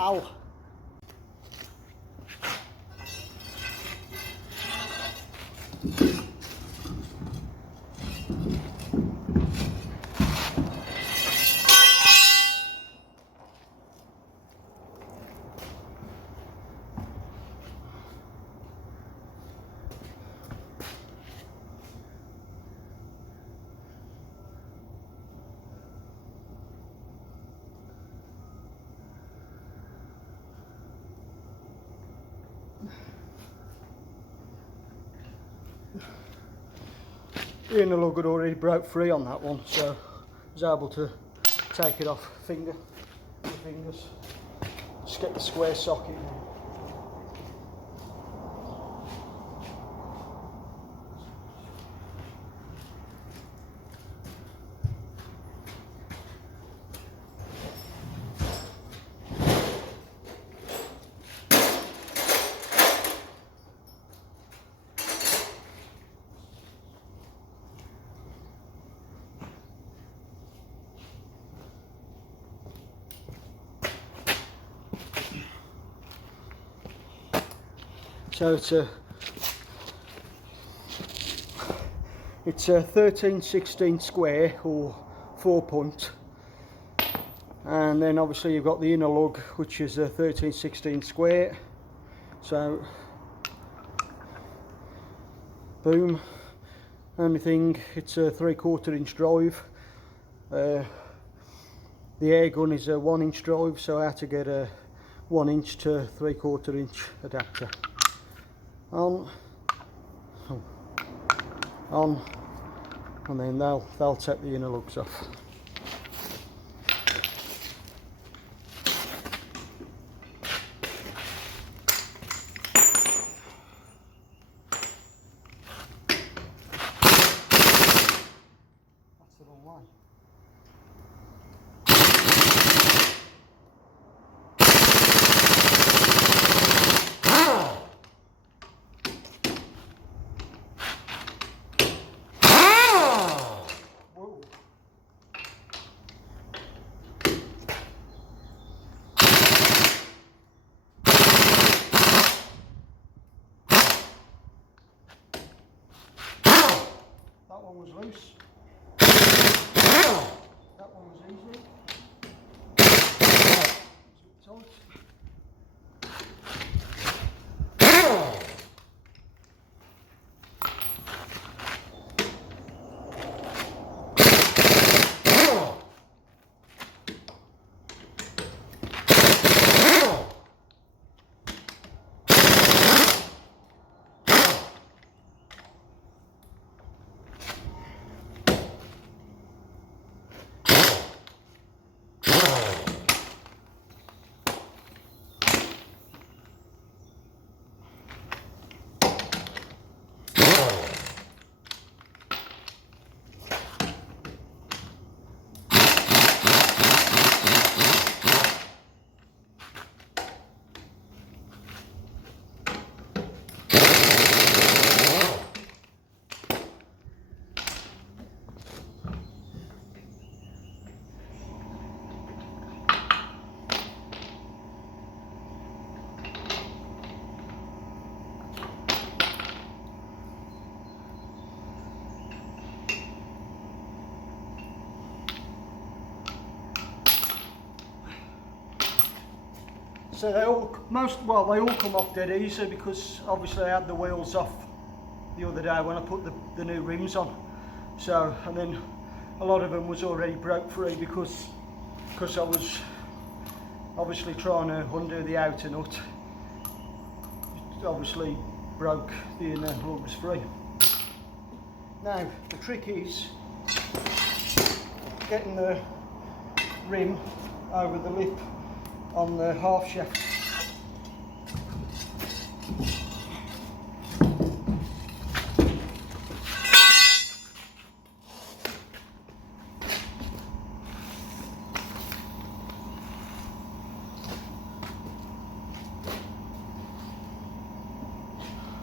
pal. The inner lug had already broke free on that one, so I was able to take it off fingers. Just get the square socket now. So it's a 13/16 square or 4-point, and then obviously you've got the inner lug, which is a 13/16 square. So boom, only thing, it's a 3/4 inch drive. The air gun is a 1-inch drive, so I had to get a 1-inch to 3/4 inch adapter. On, and then they'll take the inner lugs off. That's the wrong way. That one was loose. That one was easy. It's a bit tight. So they all come off dead easy, because obviously I had the wheels off the other day when I put the new rims on. So, and then a lot of them was already broke free because I was obviously trying to undo the outer nut. It obviously broke the inner lugs free. Now the trick is getting the rim over the lip on the half shaft.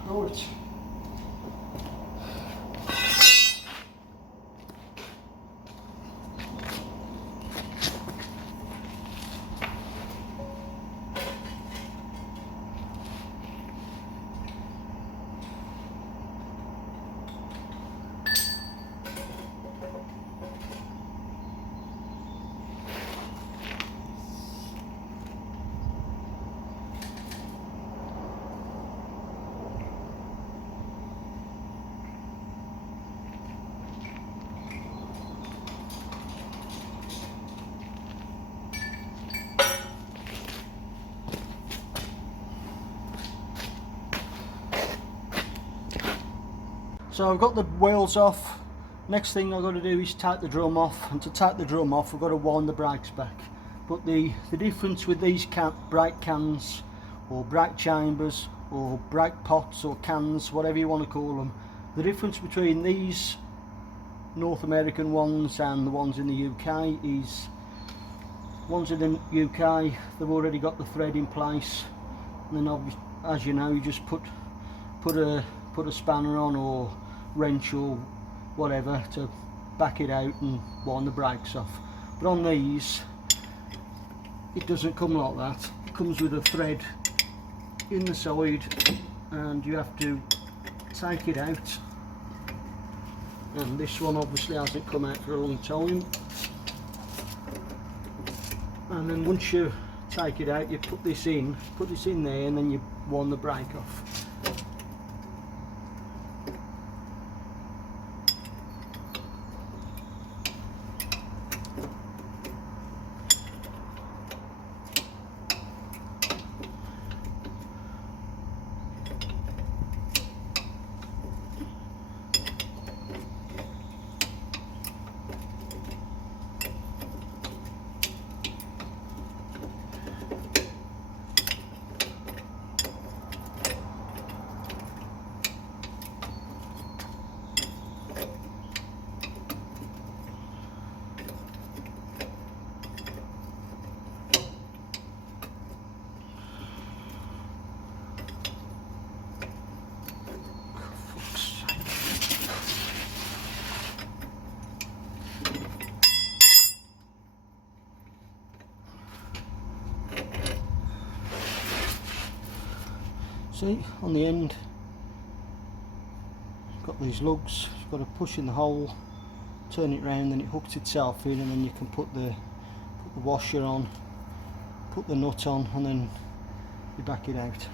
Right. So I've got the wheels off. Next thing I've got to do is take the drum off, and to take the drum off I've got to wind the brakes back. But the difference with these brake cans or brake chambers or brake pots or cans, whatever you want to call them, the difference between these North American ones and the ones in the UK is ones in the UK, they've already got the thread in place, and then as you know, you just put a spanner on or wrench or whatever to back it out and wind the brakes off. But on these it doesn't come like that. It comes with a thread in the side, and you have to take it out, and this one obviously hasn't come out for a long time. And then once you take it out, you put this in there, and then you wind the brake off. See, on the end, you've got these lugs. You've got to push in the hole, turn it round, then it hooks itself in, and then you can put the washer on, put the nut on, and then you back it out.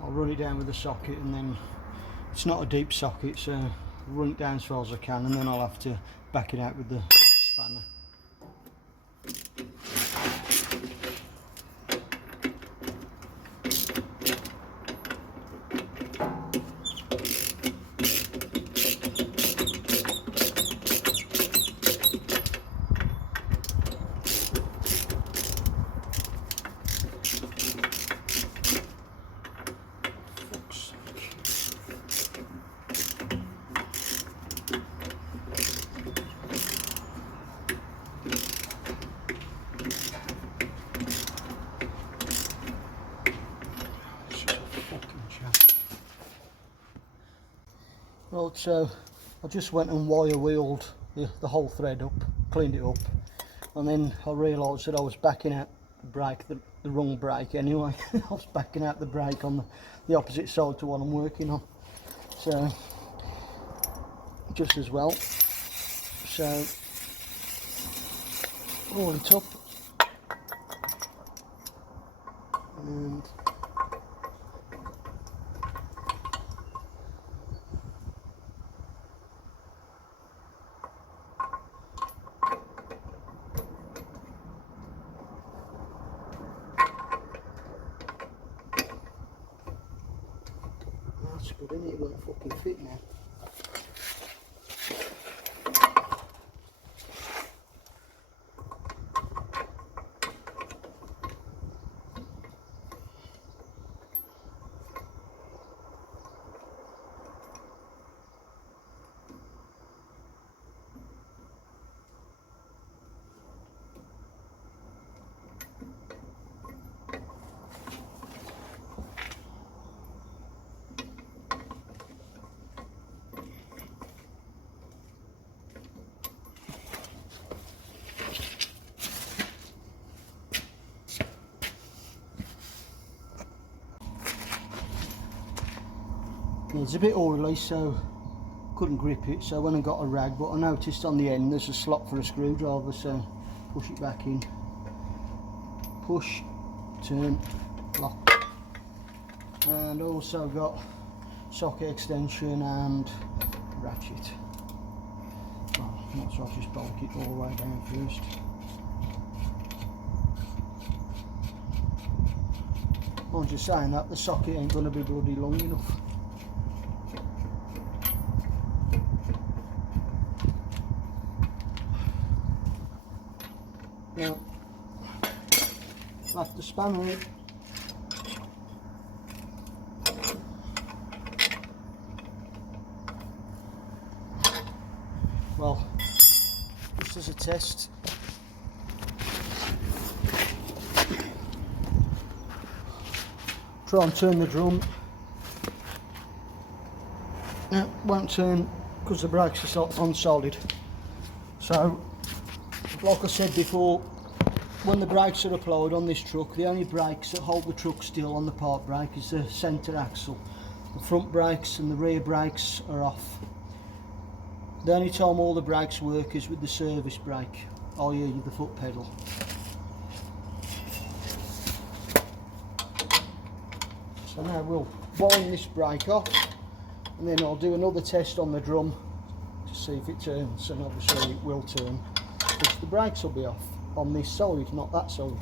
I'll run it down with a socket, and then it's not a deep socket, so I'll run it down as far as I can, and then I'll have to back it out with the spanner. Right, so I just went and wire wheeled the whole thread up, cleaned it up, and then I realised that I was backing out the brake, the wrong brake anyway. I was backing out the brake on the opposite side to what I'm working on, so just as well. So roll it up, and that's good, isn't it? It won't fucking fit now. It's a bit oily, so couldn't grip it, so I went and got a rag, but I noticed on the end there's a slot for a screwdriver, so push it back in. Push, turn, lock. And also got socket extension and ratchet. Well, not so I'll just bolt it all the way down first. I'm just saying that the socket ain't going to be bloody long enough. Now, left the spanner in. Well, just as a test, try and turn the drum. No, it won't turn because the brakes are on solid. So, like I said before, when the brakes are applied on this truck, the only brakes that hold the truck still on the park brake is the centre axle. The front brakes and the rear brakes are off. The only time all the brakes work is with the service brake, i.e. the foot pedal. So now we'll wind this brake off, and then I'll do another test on the drum to see if it turns, and obviously it will turn because the brakes will be off on this side, not that side.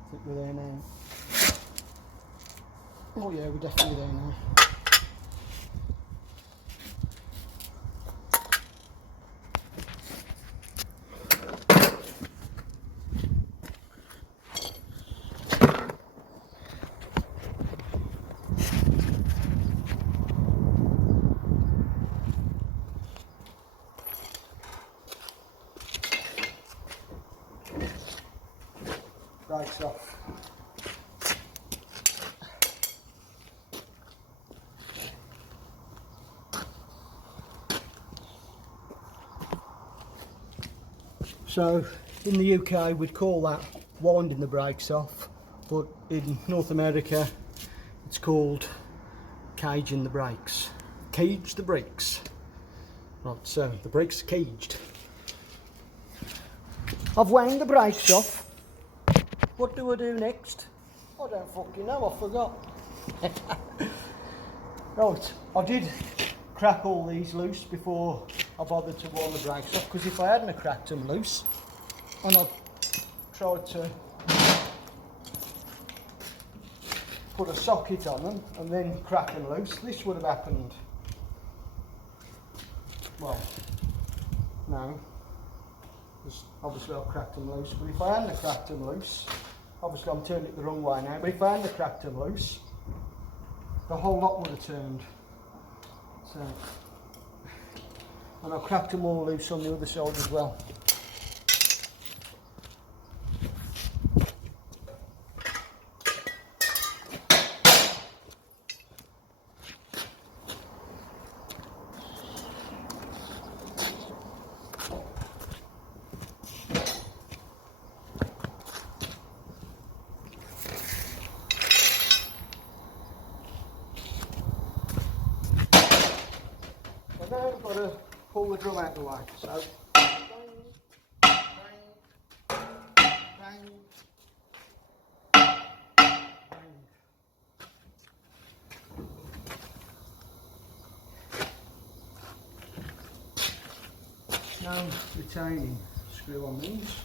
I think we're there now. Oh yeah, we're definitely there now. Brakes off. So in the UK we'd call that winding the brakes off, but in North America it's called caging the brakes. Cage the brakes. Right, so the brakes are caged. I've wound the brakes off. What do I do next? I don't fucking know, I forgot. Right, I did crack all these loose before I bothered to wind the brakes off, because if I hadn't cracked them loose and I tried to put a socket on them and then crack them loose, this would have happened. Well, no, because obviously I've cracked them loose, but if I hadn't cracked them loose, obviously I'm turning it the wrong way now, but if I hadn't cracked them loose, the whole lot would have turned. So, and I've cracked them all loose on the other side as well. Now I've got to pull the drum out of the way. So, bang, bang, no retaining screw on these.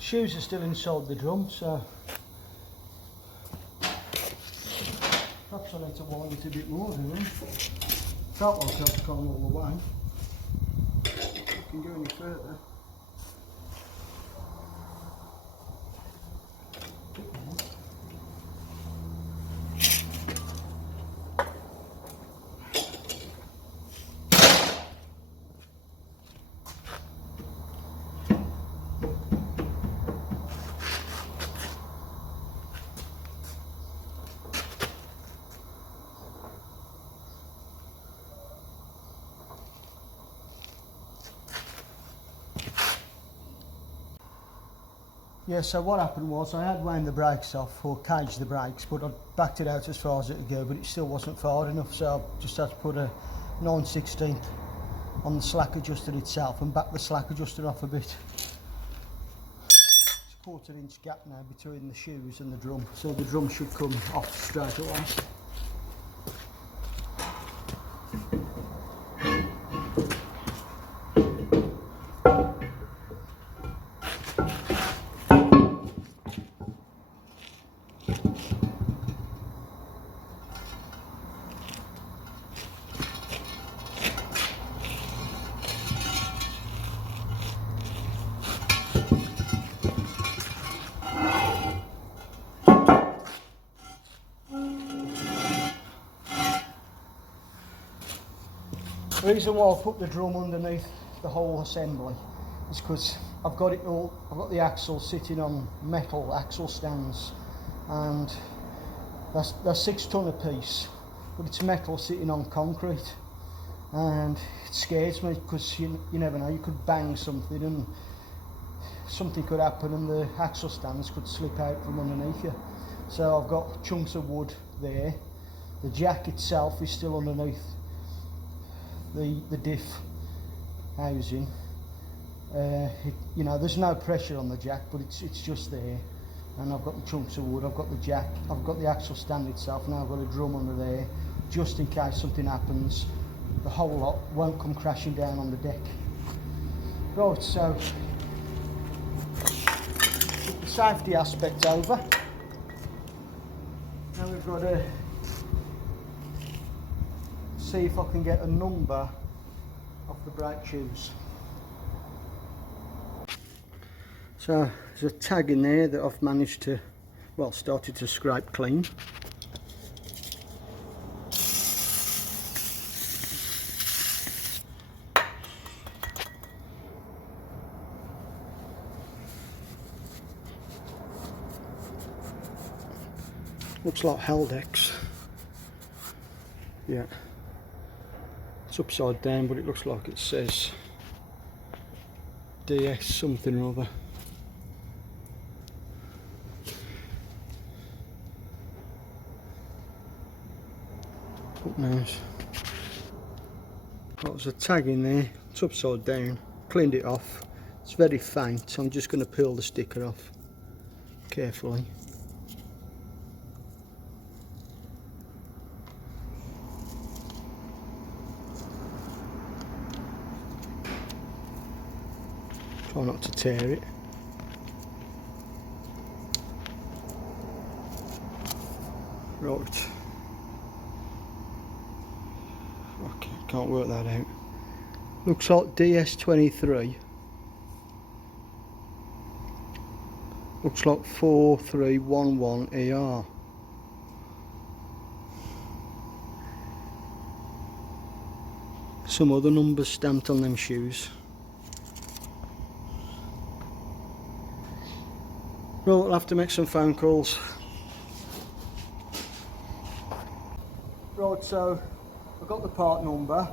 Shoes are still inside the drum, so perhaps I need to wind it a bit more, don't I? Felt like I've gone all the way. If I can go any further. Yeah, so what happened was I had wound the brakes off, or caged the brakes, but I backed it out as far as it could go, but it still wasn't far enough, so I just had to put a 9/16 on the slack adjuster itself and back the slack adjuster off a bit. It's a 1/4 inch gap now between the shoes and the drum, so the drum should come off straight away. The reason why I put the drum underneath the whole assembly is because I've got the axle sitting on metal axle stands, and they're 6 ton a piece, but it's metal sitting on concrete, and it scares me because you never know, you could bang something and something could happen and the axle stands could slip out from underneath you. So I've got chunks of wood there. The jack itself is still underneath the diff housing. You know, there's no pressure on the jack, but it's just there. And I've got the chunks of wood, I've got the jack, I've got the axle stand itself, now I've got a drum under there, just in case something happens. The whole lot won't come crashing down on the deck. Right, so the safety aspect over. Now we've got to see if I can get a number off the brake shoes. So there's a tag in there that I've managed to, well, started to scrape clean. Looks like Haldex. Yeah. It's upside down, but it looks like it says DS something or other. What knows? Well, there's a tag in there, it's upside down, cleaned it off. It's very faint, so I'm just going to peel the sticker off carefully. Try not to tear it. Right. Okay, can't work that out. Looks like DS23. Looks like 4311ER. Some other numbers stamped on them shoes. Well, I'll have to make some phone calls. Right, so I've got the part number,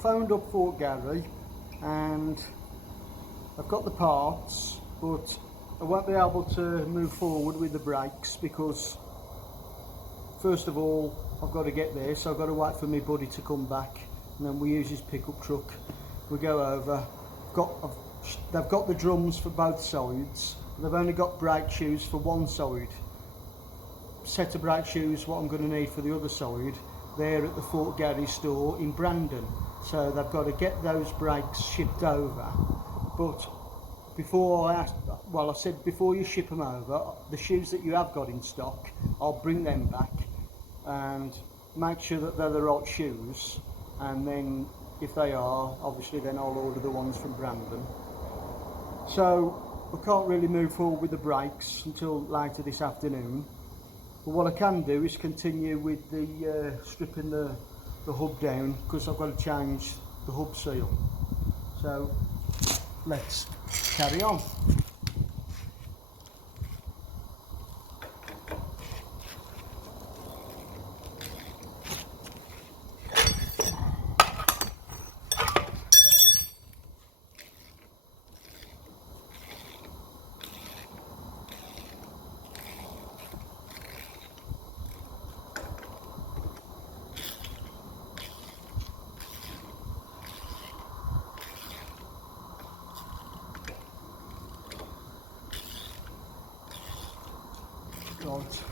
phoned up Fort Gary and I've got the parts, but I won't be able to move forward with the brakes because first of all I've got to get there, so I've got to wait for my buddy to come back, and then we use his pickup truck. We go over. They've got the drums for both sides. They've only got brake shoes for one side. Set of brake shoes, what I'm going to need for the other side, they're at the Fort Gary store in Brandon. So they've got to get those brakes shipped over. But before I said before you ship them over, the shoes that you have got in stock, I'll bring them back and make sure that they're the right shoes, and then if they are, obviously then I'll order the ones from Brandon. So we can't really move forward with the brakes until later this afternoon, but what I can do is continue with the stripping the hub down, because I've got to change the hub seal. So let's carry on. Right.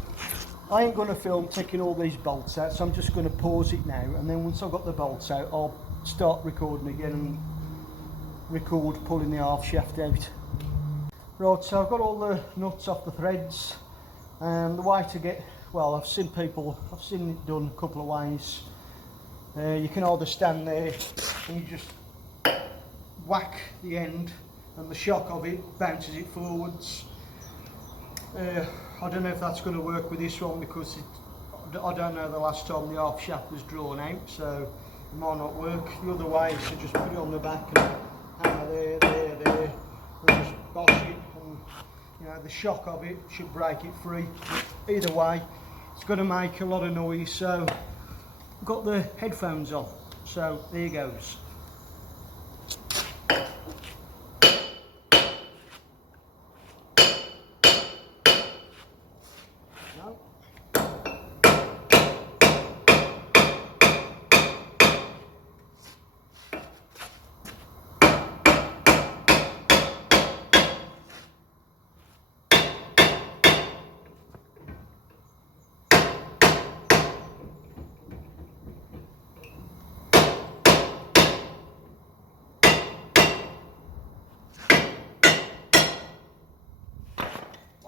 I ain't going to film taking all these bolts out, so I'm just going to pause it now, and then once I've got the bolts out I'll start recording again and record pulling the half shaft out. Right, so I've got all the nuts off the threads, and the way to get, well, I've seen it done a couple of ways. You can either stand there and you just whack the end and the shock of it bounces it forwards. I don't know if that's going to work with this one because I don't know the last time the half shaft was drawn out, so it might not work. The other way is to just put it on the back and hammer there, and just bosh it, and you know, the shock of it should break it free. Either way, it's going to make a lot of noise, so I've got the headphones on, so there goes.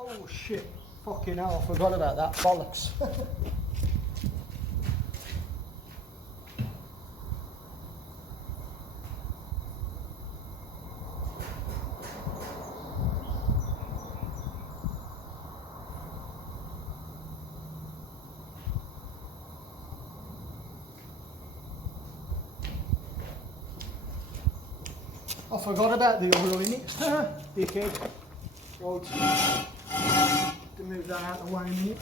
Oh shit, fucking hell, I forgot about that, bollocks. I forgot about the oil in it, dickhead. Right. To move that out of the way a minute.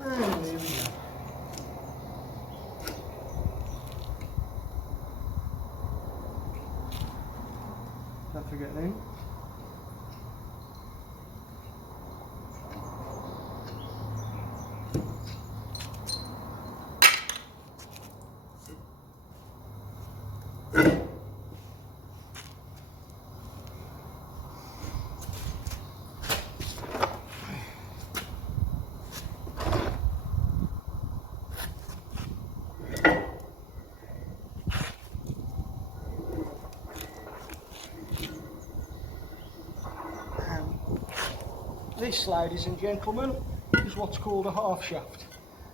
And there we go. Don't forget them. This, ladies and gentlemen, is what's called a half shaft,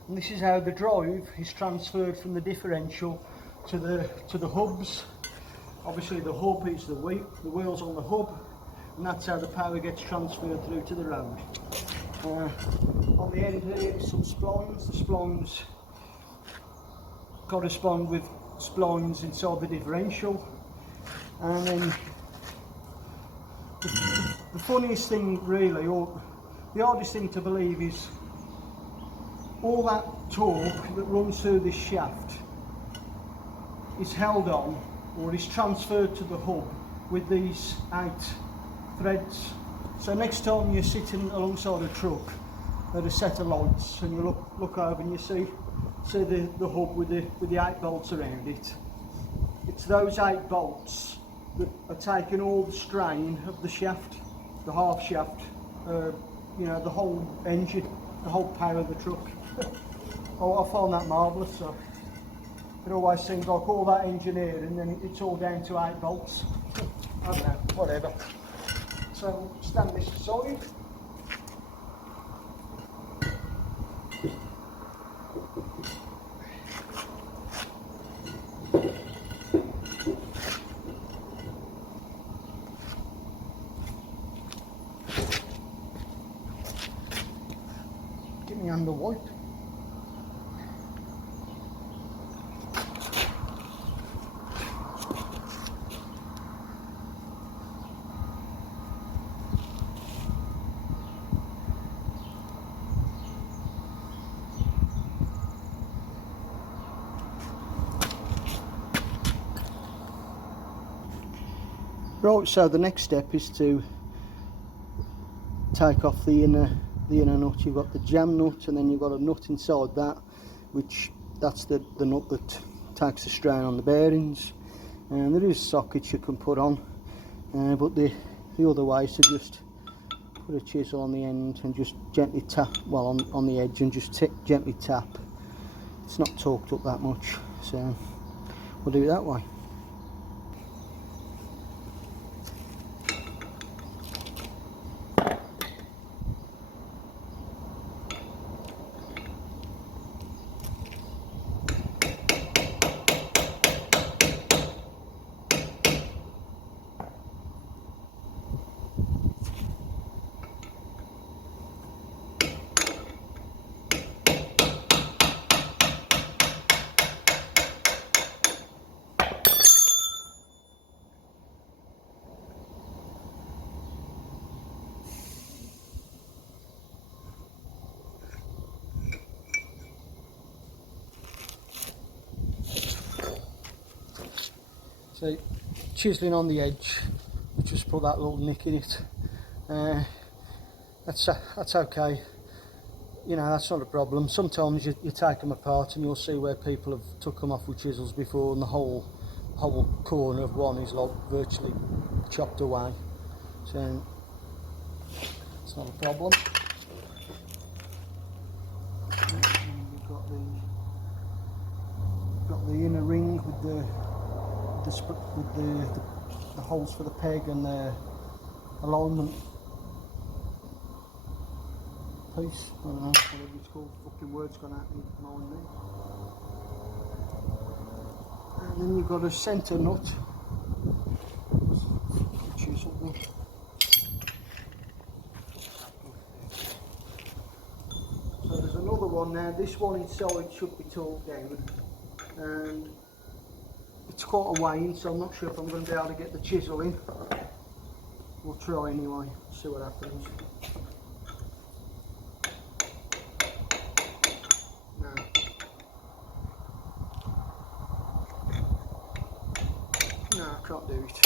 and this is how the drive is transferred from the differential to the hubs. Obviously the hub is the wheels on the hub, and that's how the power gets transferred through to the road. On the end here is some splines. The splines correspond with splines inside the differential, and then the funniest thing really, or the hardest thing to believe, is all that torque that runs through this shaft is held on, or is transferred to the hub with these 8 threads. So next time you're sitting alongside a truck at a set of lights and you look over and you see the hub with the 8 bolts around it, it's those 8 bolts that are taking all the strain of the shaft, the half shaft, you know, the whole engine, the whole power of the truck. Oh, I find that marvellous. So it always seems like all that engineering and then it's all down to 8 bolts. I don't know, whatever. So stand this aside. Get me under wipe. Right, so the next step is to take off the inner nut. You've got the jam nut and then you've got a nut inside that, which that's the nut that takes the strain on the bearings. And there is sockets you can put on, but the other way is to just put a chisel on the end and just gently tap, well on the edge, and just gently tap. It's not torqued up that much, so we'll do it that way. So chiseling on the edge, just put that little nick in it. That's okay. You know, that's not a problem. Sometimes you take them apart and you'll see where people have took them off with chisels before, and the whole corner of one is like virtually chopped away. So it's not a problem. We've got the inner ring with the holes for the peg and the alignment piece. I don't know, whatever it's called. Fucking word's gone out of my mind now. And then you've got a centre nut, which is something. So there's another one now. This one inside should be torqued down, and it's quite a way in, so I'm not sure if I'm going to be able to get the chisel in. We'll try anyway, see what happens. No. No, I can't do it.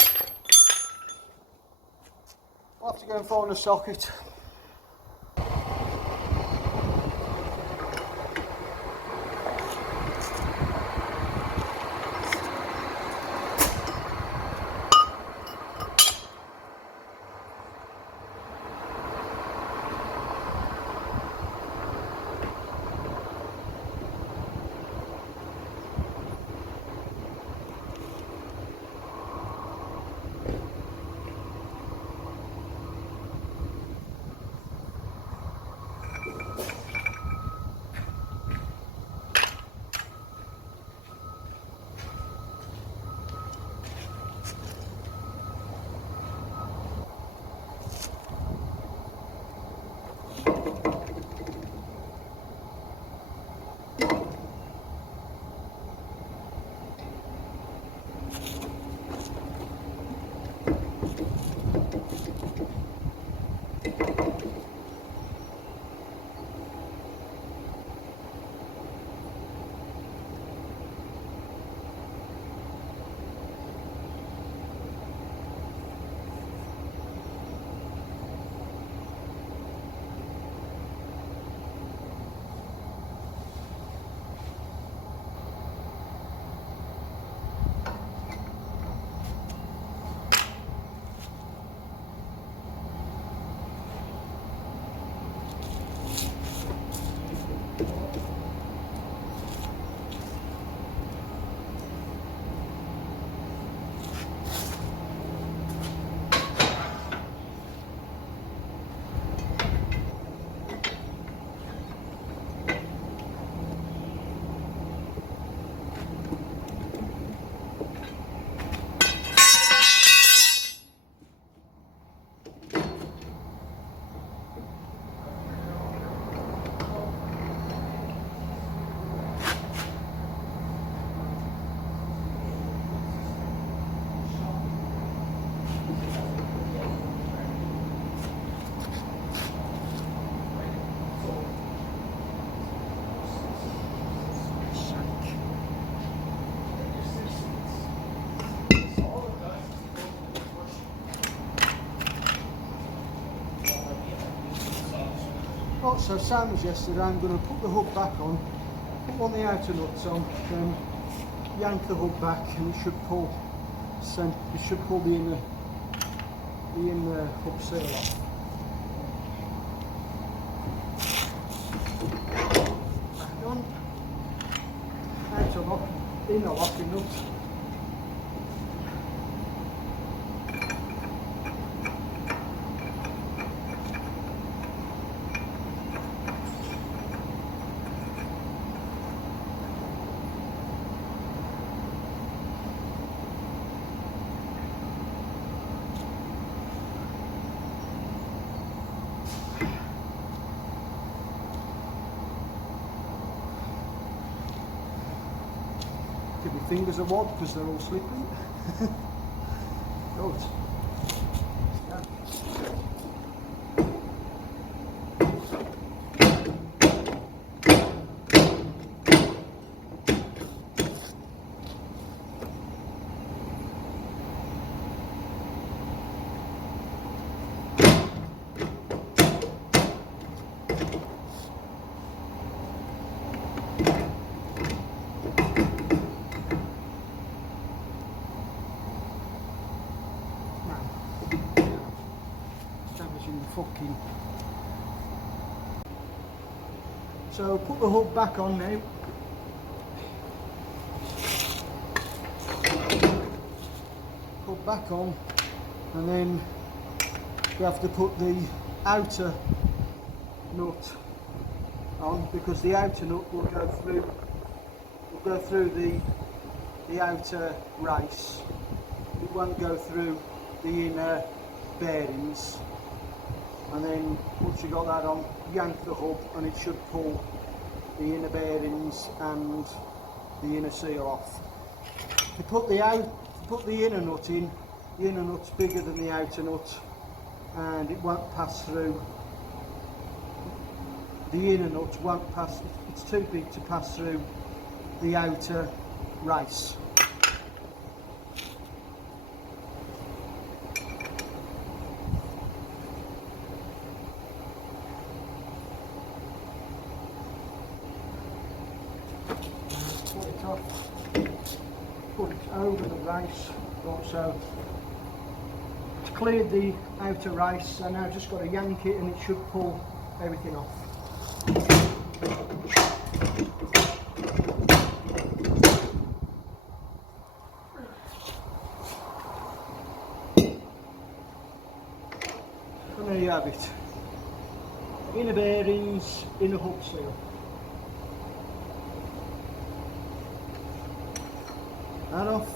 I'll have to go and find a socket. Right, so same as yesterday, I'm going to put the hub back on, put one of the outer nuts on, then yank the hub back, and it should pull. It should pull the inner hub seal off. Back on. Outer lock, inner locking nut. Give my fingers a wad because they're all slippery. Good. Yeah. Establishing the fucking. So put the hub back on now. Hub back on, and then we have to put the outer nut on, because the outer nut will go through the outer race. It won't go through the inner bearings. And then once you got that on, yank the hub and it should pull the inner bearings and the inner seal off. To put the inner nut in, the inner nut's bigger than the outer nut, and it won't pass through. The inner nut won't pass, it's too big to pass through the outer race. Put it off, put it over the race. So it's cleared the outer race, so now I've just got to yank it and it should pull everything off. And there you have it. Inner bearings, inner hub seal. That off.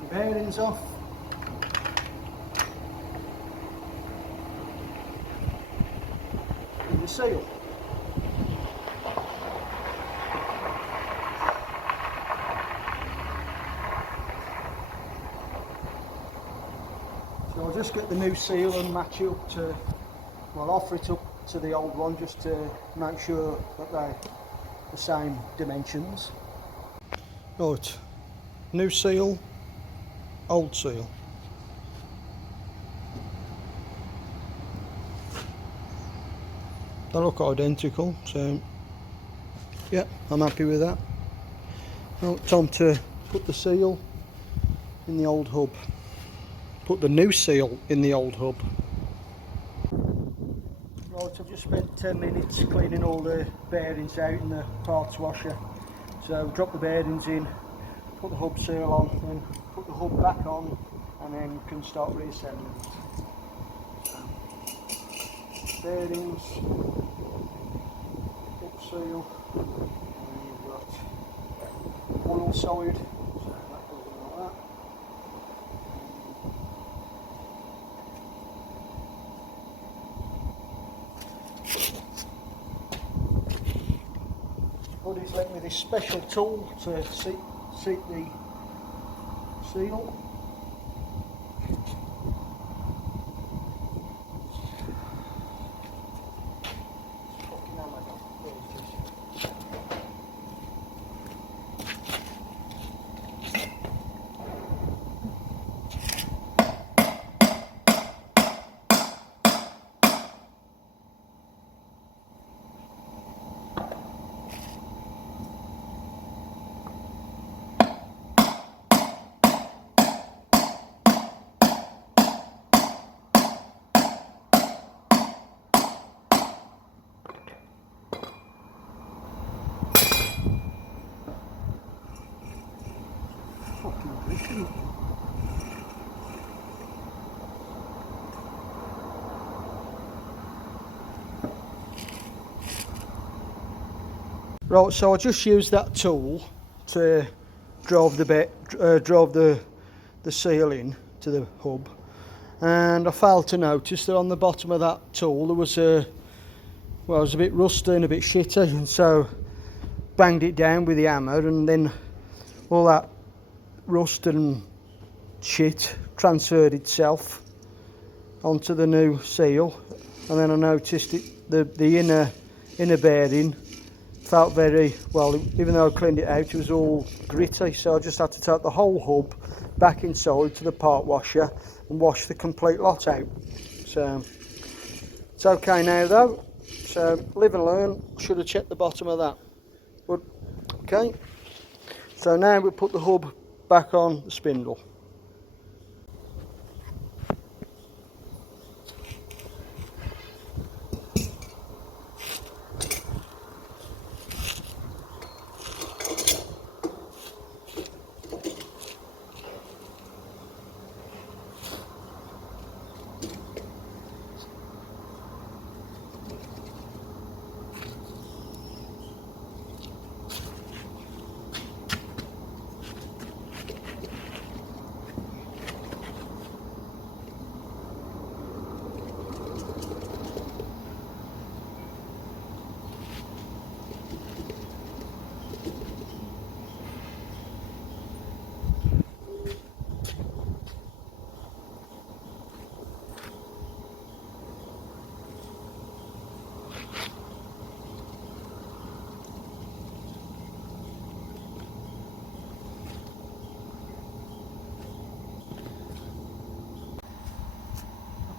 The bearings off. And the seal. So I'll just get the new seal and match it up to, well, offer it up to the old one just to make sure that they're the same dimensions. Right, new seal, old seal. They look identical, so yeah, I'm happy with that. Now time to put the seal in the old hub. Put the new seal in the old hub. Right, I've just spent 10 minutes cleaning all the bearings out in the parts washer. So drop the bearings in, put the hub seal on, then put the hub back on, and then can start reassembling it. So, bearings, hub seal, and you've got oil solid, so that goes in like that. Buddy's lent me this special tool to seat the seal. Fucking hell, I got it. Right, so I just used that tool to drove the seal in to the hub, and I failed to notice that on the bottom of that tool there was it was a bit rusty and a bit shitty, and so banged it down with the hammer, and then all that rust and shit transferred itself onto the new seal. And then I noticed the inner bearing felt very well, even though I cleaned it out, it was all gritty, so I just had to take the whole hub back inside to the part washer and wash the complete lot out. So it's okay now though, so live and learn. Should have checked the bottom of that, but okay. So now we put the hub back on the spindle.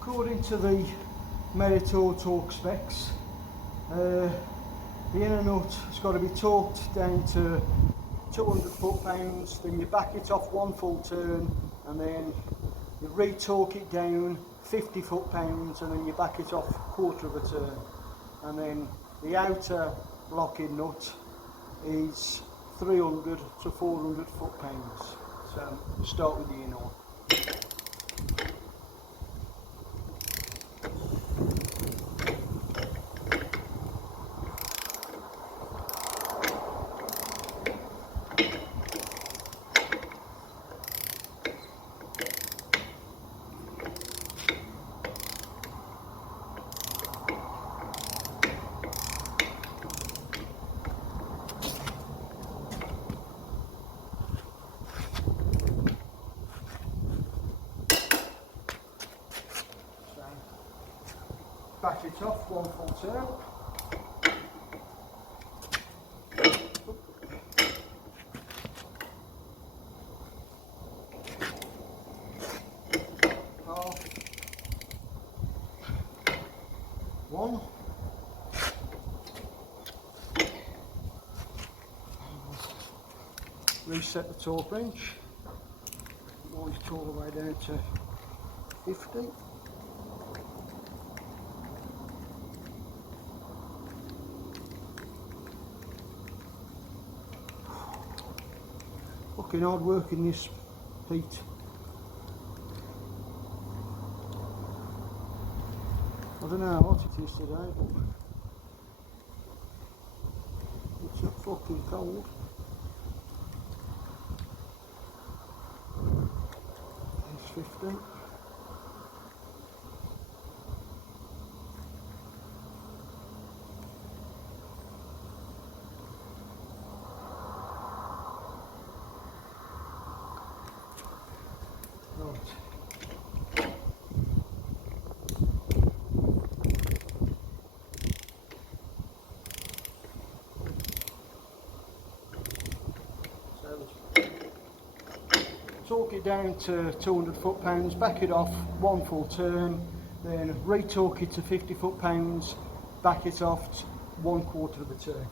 According to the Meritor torque specs, the inner nut has got to be torqued down to 200 foot-pounds, then you back it off one full turn, and then you re-torque it down 50 foot-pounds, and then you back it off quarter of a turn. And then the outer locking nut is 300 to 400 foot-pounds. So start with the inner one. Back it off one full turn. Half. One. Reset the torque wrench. Always all the way down to 50. Fucking hard work in this heat. I don't know how hot it is today, but it's not fucking cold. It's 50. Torque it down to 200 foot-pounds, back it off one full turn, then re-torque it to 50 foot-pounds, back it off one quarter of a turn.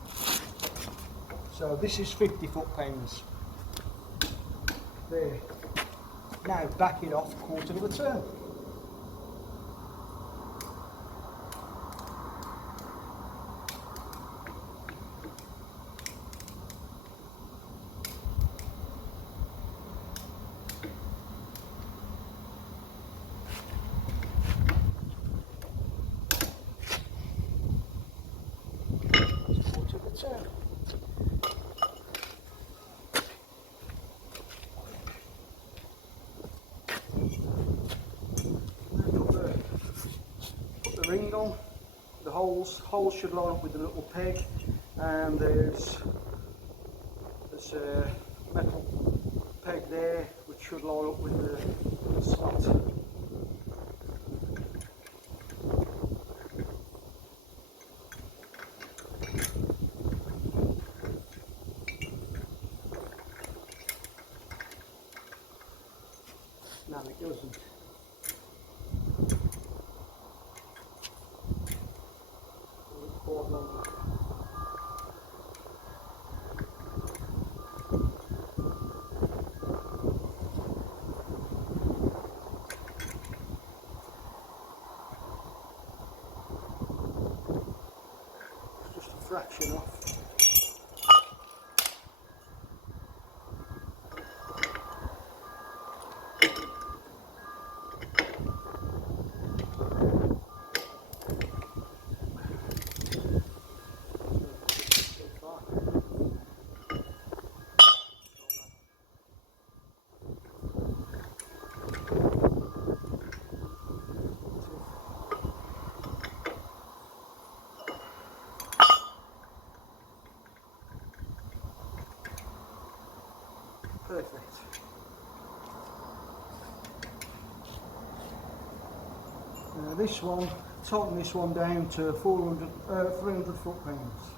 So this is 50 foot-pounds. There. Now back it off quarter of a turn. Quarter of a turn. ring on. The holes should line up with the little peg, and there's a metal peg there which should line up with the slot. No, it doesn't. Just a fraction off. Perfect. This one, tighten this one down to 300 foot-pounds.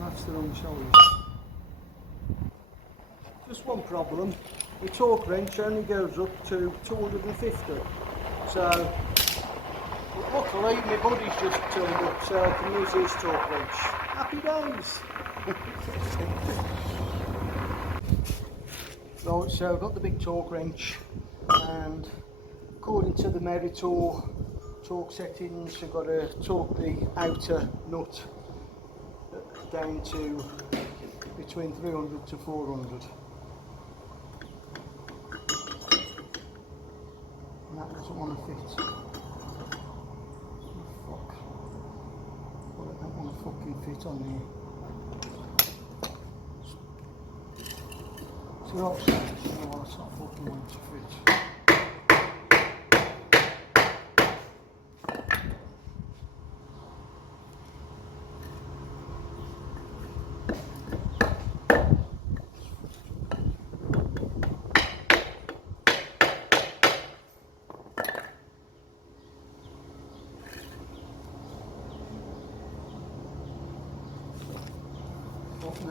That's the wrong size. Just one problem, the torque wrench only goes up to 250. So, luckily my buddy's just turned up, so I can use his torque wrench. Happy days! Right, so I've got the big torque wrench, and according to the Meritor torque settings, I've got to torque the outer nut down to between 300 to 400. And that doesn't want to fit. Oh, fuck. Well, I don't want to fucking fit on there. So that's not fucking going to fit.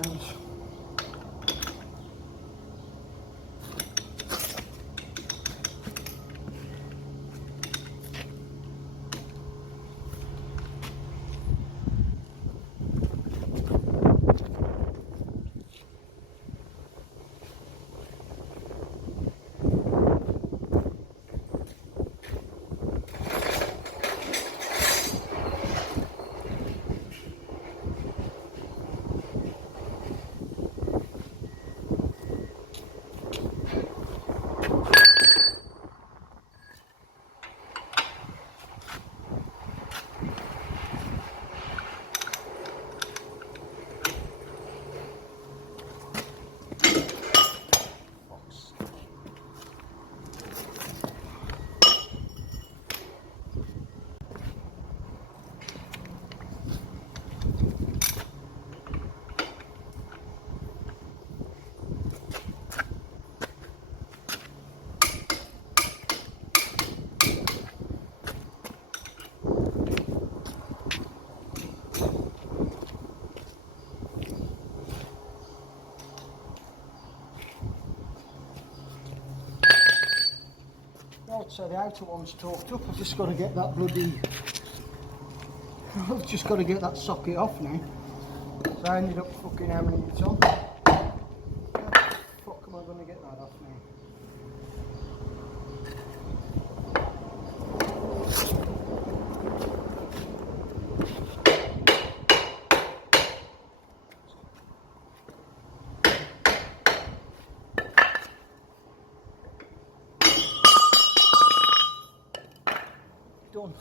Nice. Right, so the outer one's torqued up. I've just got to get that I've just got to get that socket off now. So I ended up fucking hammering it on. How the fuck am I going to get that off now? done.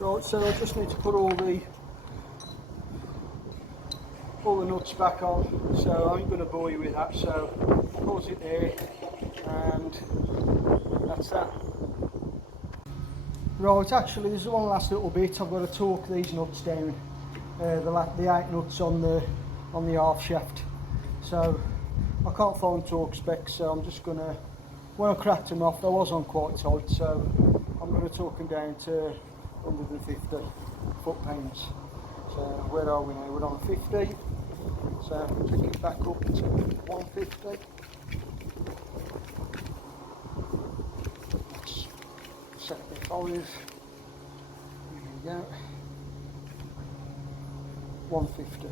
Right, so I just need to put all the nuts back on, so I ain't going to bore you with that, so pause it there, and that's that. Right, actually there's one last little bit. I've got to torque these nuts down, the 8 nuts on the half shaft, so I can't find torque specs, so I'm just going to, when I cracked them off, they was on quite tight, so I'm going to torque them down to 150 foot-pounds. So where are we now? We're on 50, so take it back up to 150. Let's set the 5. Here we go. 150.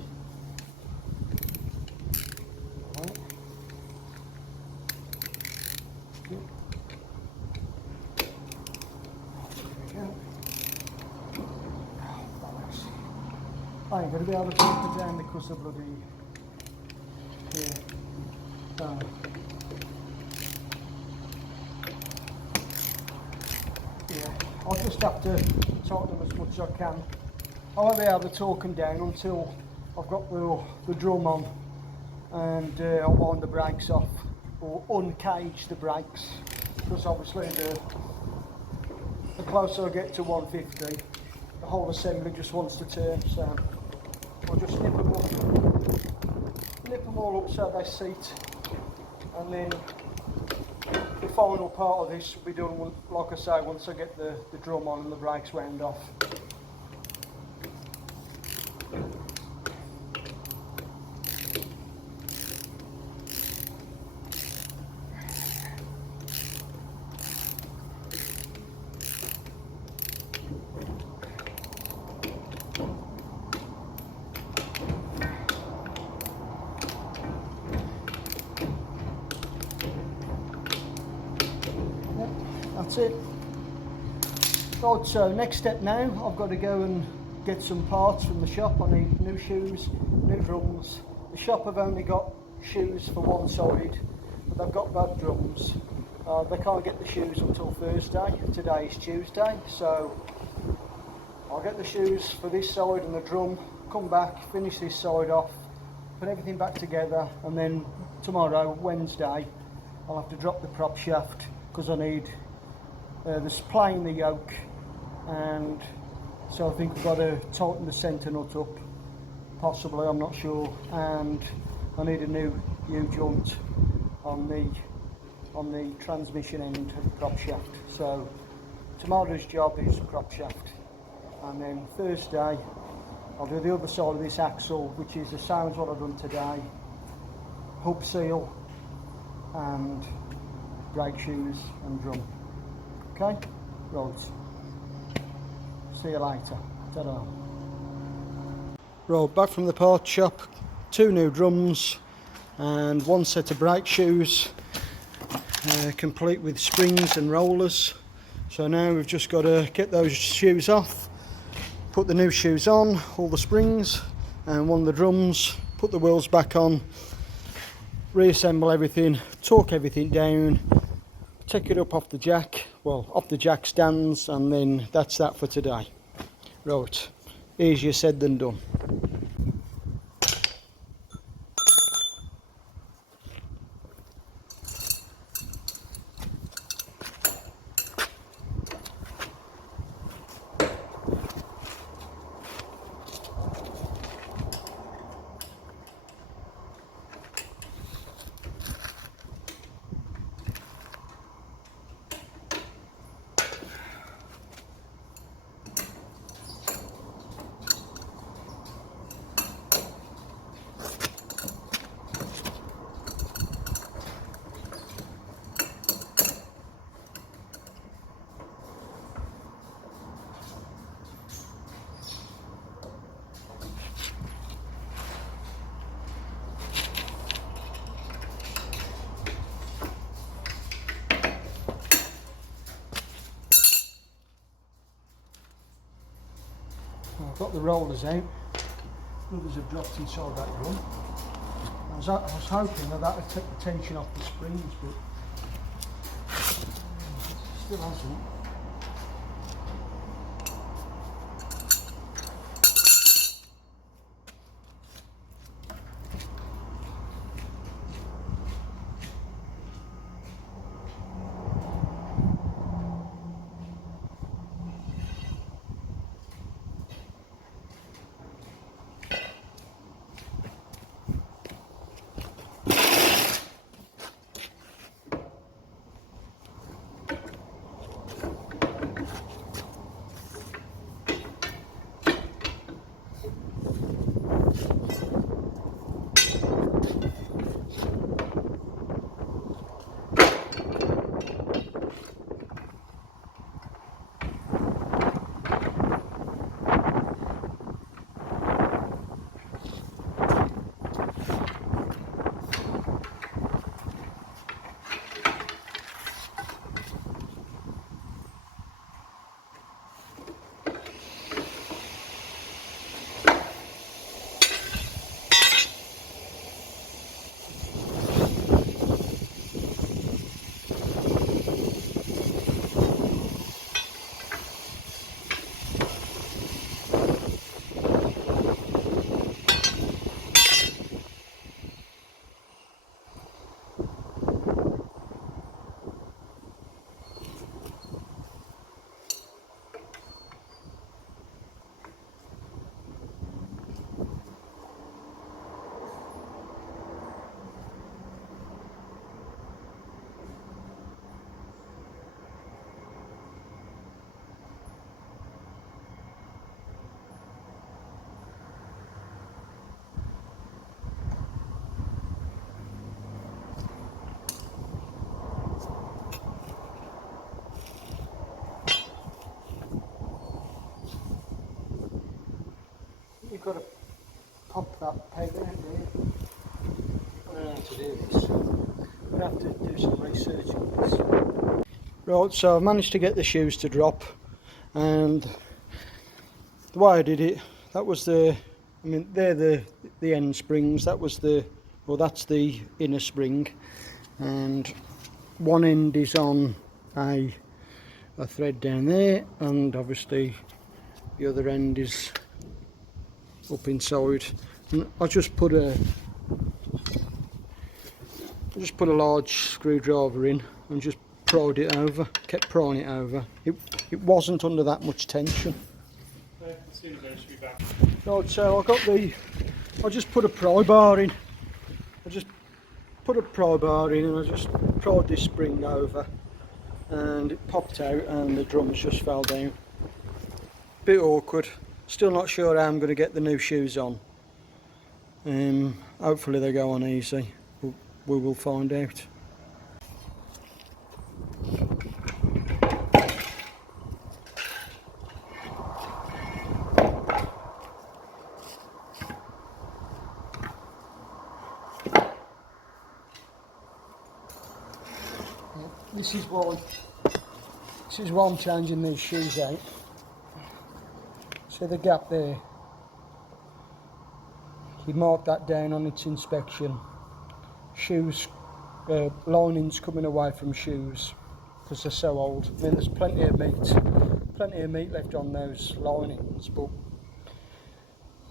Right. I ain't going to be able to take it down because of bloody... Yeah. So, yeah, I'll just have to tighten them as much as I can. I won't be able to torque them down until I've got the drum on, and I'll wind the brakes off, or uncage the brakes, because obviously the closer I get to 150, the whole assembly just wants to turn, so I'll just nip them all up so they seat, and then the final part of this will be done, like I say, once I get the drum on and the brakes wound off. That's it. Right, so next step now, I've got to go and get some parts from the shop. I need new shoes, new drums. The shop have only got shoes for one side, but they've got bad drums. They can't get the shoes until Thursday. Today is Tuesday, so I'll get the shoes for this side and the drum, come back, finish this side off, put everything back together, and then tomorrow, Wednesday, I'll have to drop the prop shaft because I need this playing the yoke, and so I think I've got to tighten the centre nut up, possibly, I'm not sure, and I need a new U-joint on the transmission end of the prop shaft. So tomorrow's job is prop shaft, and then Thursday I'll do the other side of this axle, which is the same as what I've done today: hub seal and brake shoes and drum. Okay, right, see you later, ta-da. Right, back from the parts shop, 2 new drums and 1 set of brake shoes, complete with springs and rollers. So now we've just got to get those shoes off, put the new shoes on, all the springs and one of the drums, put the wheels back on, reassemble everything, torque everything down, take it up off the jack, well, off the jack stands, and then that's that for today. Right, easier said than done. I've got the rollers out, others have dropped inside that drum. I was hoping that would take the tension off the springs, but still hasn't. you've got to pop that paper in there. I don't know how to do this. We'll have to do some research on this. Right, so I've managed to get the shoes to drop, and the way I did it, that was the, I mean, they're the end springs, that was the, well, that's the inner spring, and one end is on a thread down there, and obviously the other end is up inside. And I just put a large screwdriver in and just pried it over, kept prying it over. It wasn't under that much tension. Right, so I just put a pry bar in. I just put a pry bar in and I just pried this spring over, and it popped out and the drums just fell down. Bit awkward. Still not sure how I'm going to get the new shoes on. Hopefully they go on easy. We will find out. This is why I'm changing these shoes out. See the gap there? He marked that down on its inspection. Shoes, linings coming away from shoes because they're so old. I mean, there's plenty of meat left on those linings, but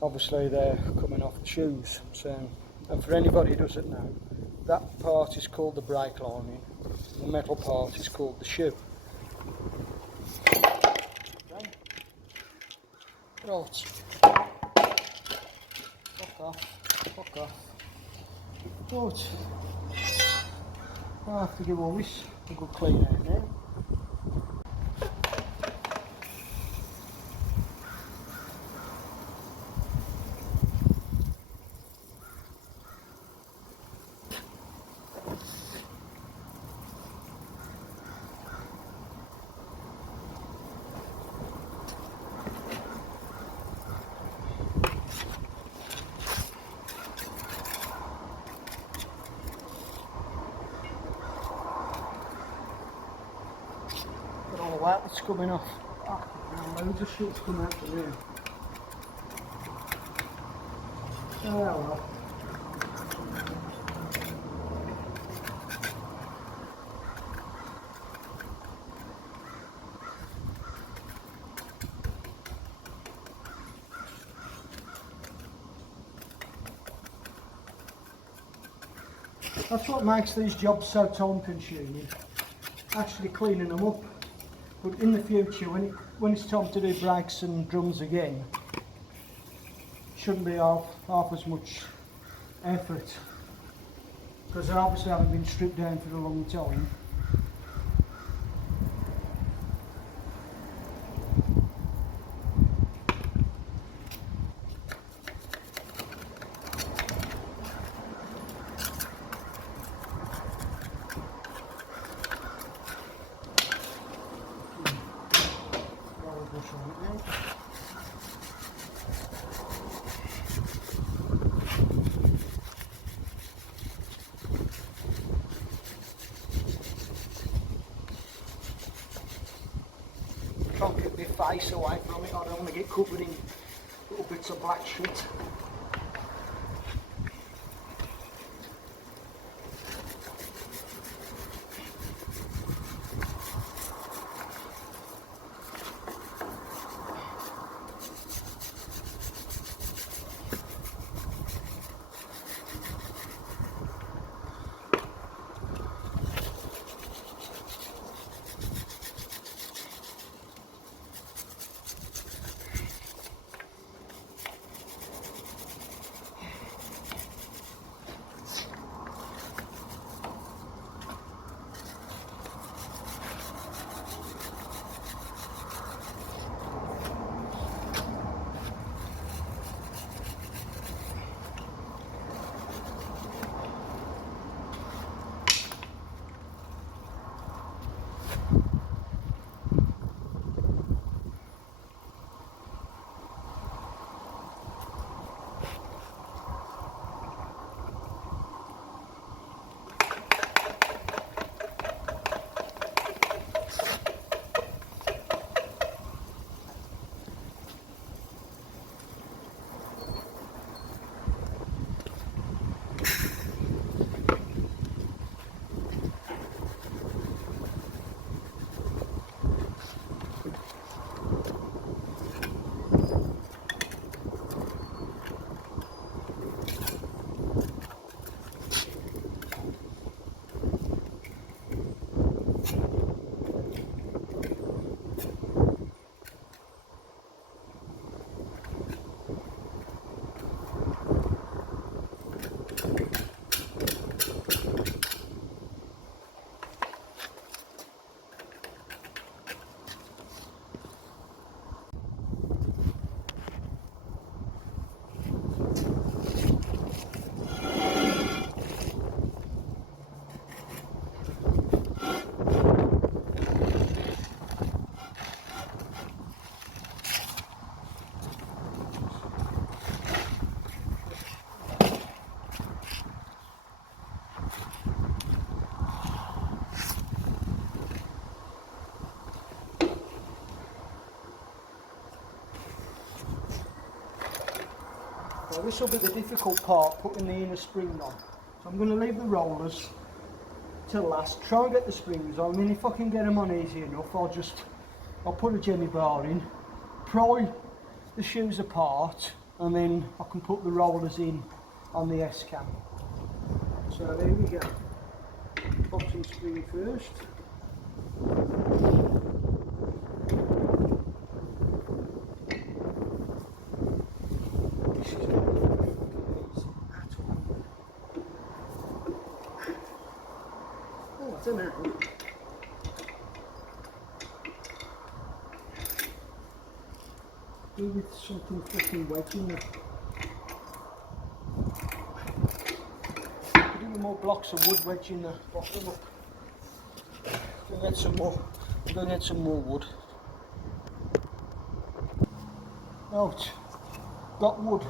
obviously they're coming off the shoes. So, and for anybody who doesn't know, that part is called the brake lining. The metal part is called the shoe. Okay. Right. Fuck off. Right. I have to give all this a good clean out now. All the wax that's coming off. Loads of shit's come out from here. Oh well. That's what makes these jobs so time consuming, actually cleaning them up. But in the future, when it's time to do brakes and drums again, it shouldn't be half as much effort, because they obviously haven't been stripped down for a long time. Can't get my face away from it. I don't want to get covered in little bits of black shit. So this will be the difficult part, putting the inner spring on. So I'm going to leave the rollers till last, try and get the springs on. I mean, if I can get them on easy enough, I'll put a jemmy bar in, pry the shoes apart, and then I can put the rollers in on the S-cam. So there we go. Bottom spring first. This is not easy at all. Oh, I don't know. Do with something fucking wedging there. Could do with more blocks of wood wedging the bottom up. I'm gonna get some more wood. Out. Got wood.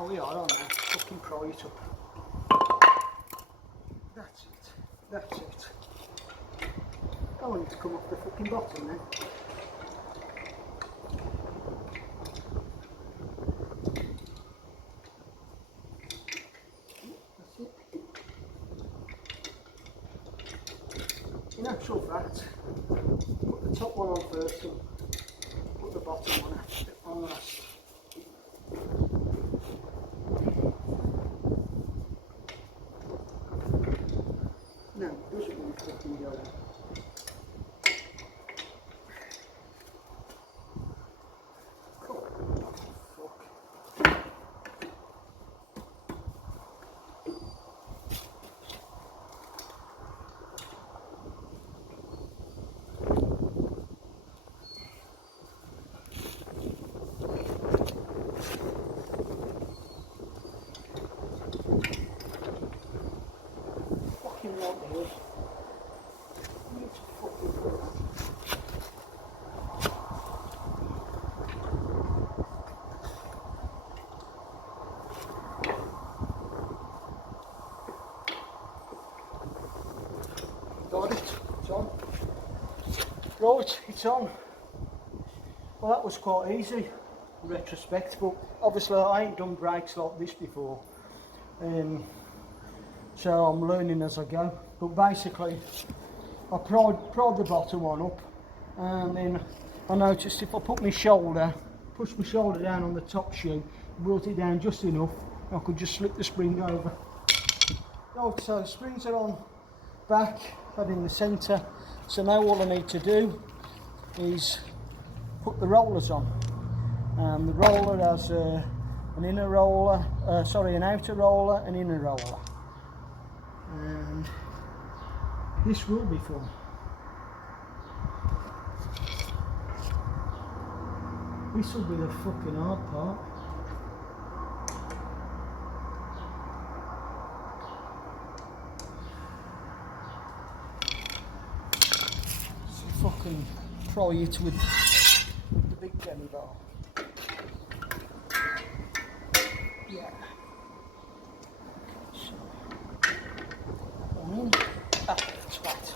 Oh yeah, I don't know. Fucking pry it up. That's it. That's it. I want it to come off the fucking bottom then. That's it. In actual fact, put the top one on first and put the bottom one on last. No, it doesn't really fucking go in. Got it, it's on. Right, it's on. Well, that was quite easy in retrospect, but obviously I ain't done brakes like this before. So I'm learning as I go. But basically, I pried the bottom one up, and then I noticed if I put my shoulder, push my shoulder down on the top shoe, brought it down just enough, I could just slip the spring over. Right, so springs are on back, head in the centre. So now all I need to do is put the rollers on. The roller has an inner roller, an outer roller, an inner roller. And this will be fun. This will be the fucking hard part. So fucking pry it with the big jemmy bar. Yeah. Okay, so one in. Ah, that's right.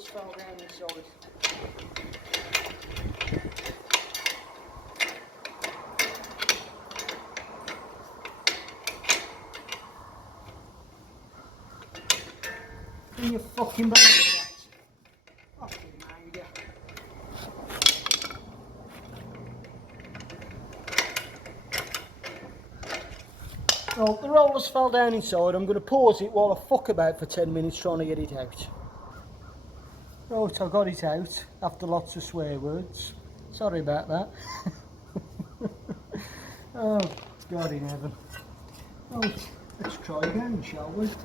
rollers fell down inside. Can you fucking believe that? Fucking made. Well, the rollers fell down inside. I'm going to pause it while I fuck about for 10 minutes trying to get it out. Right, I got it out after lots of swear words. Sorry about that. Oh, God in heaven. Oh, let's try again, shall we? It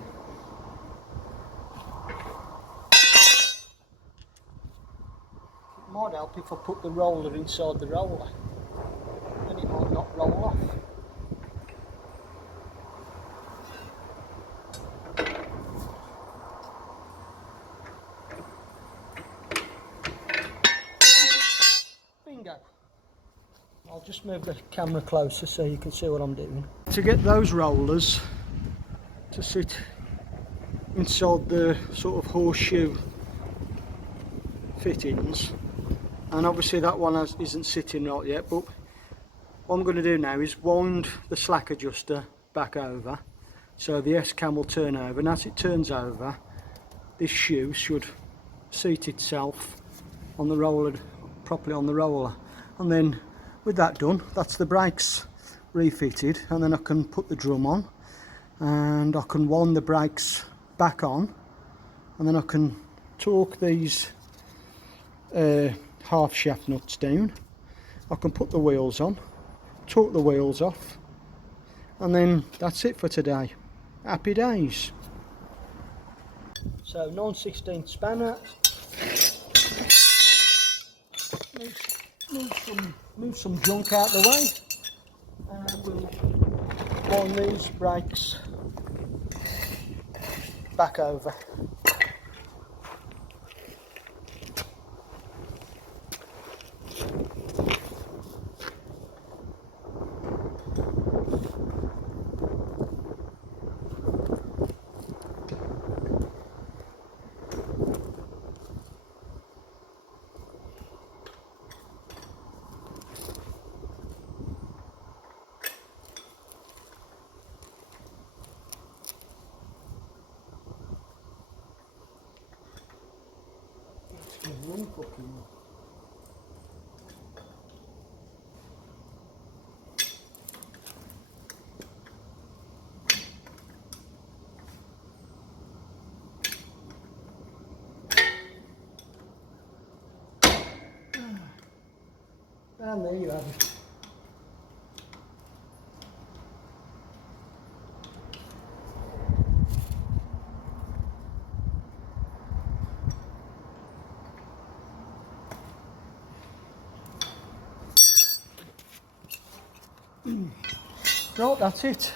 might help if I put the roller inside the roller. Then it might not roll off. Bingo. I'll just move the camera closer so you can see what I'm doing. To get those rollers to sit inside the sort of horseshoe fittings, and obviously that one isn't sitting right yet, but what I'm going to do now is wind the slack adjuster back over so the S-cam will turn over, and as it turns over this shoe should seat itself on the roller, properly on the roller, and then with that done, that's the brakes refitted, and then I can put the drum on and I can wind the brakes back on, and then I can torque these half shaft nuts down. I can put the wheels on, torque the wheels off, and then that's it for today. Happy days. So 9/16 spanner. Move some junk out the way, and we'll wind these brakes back over. And there you have it. Right, that's it.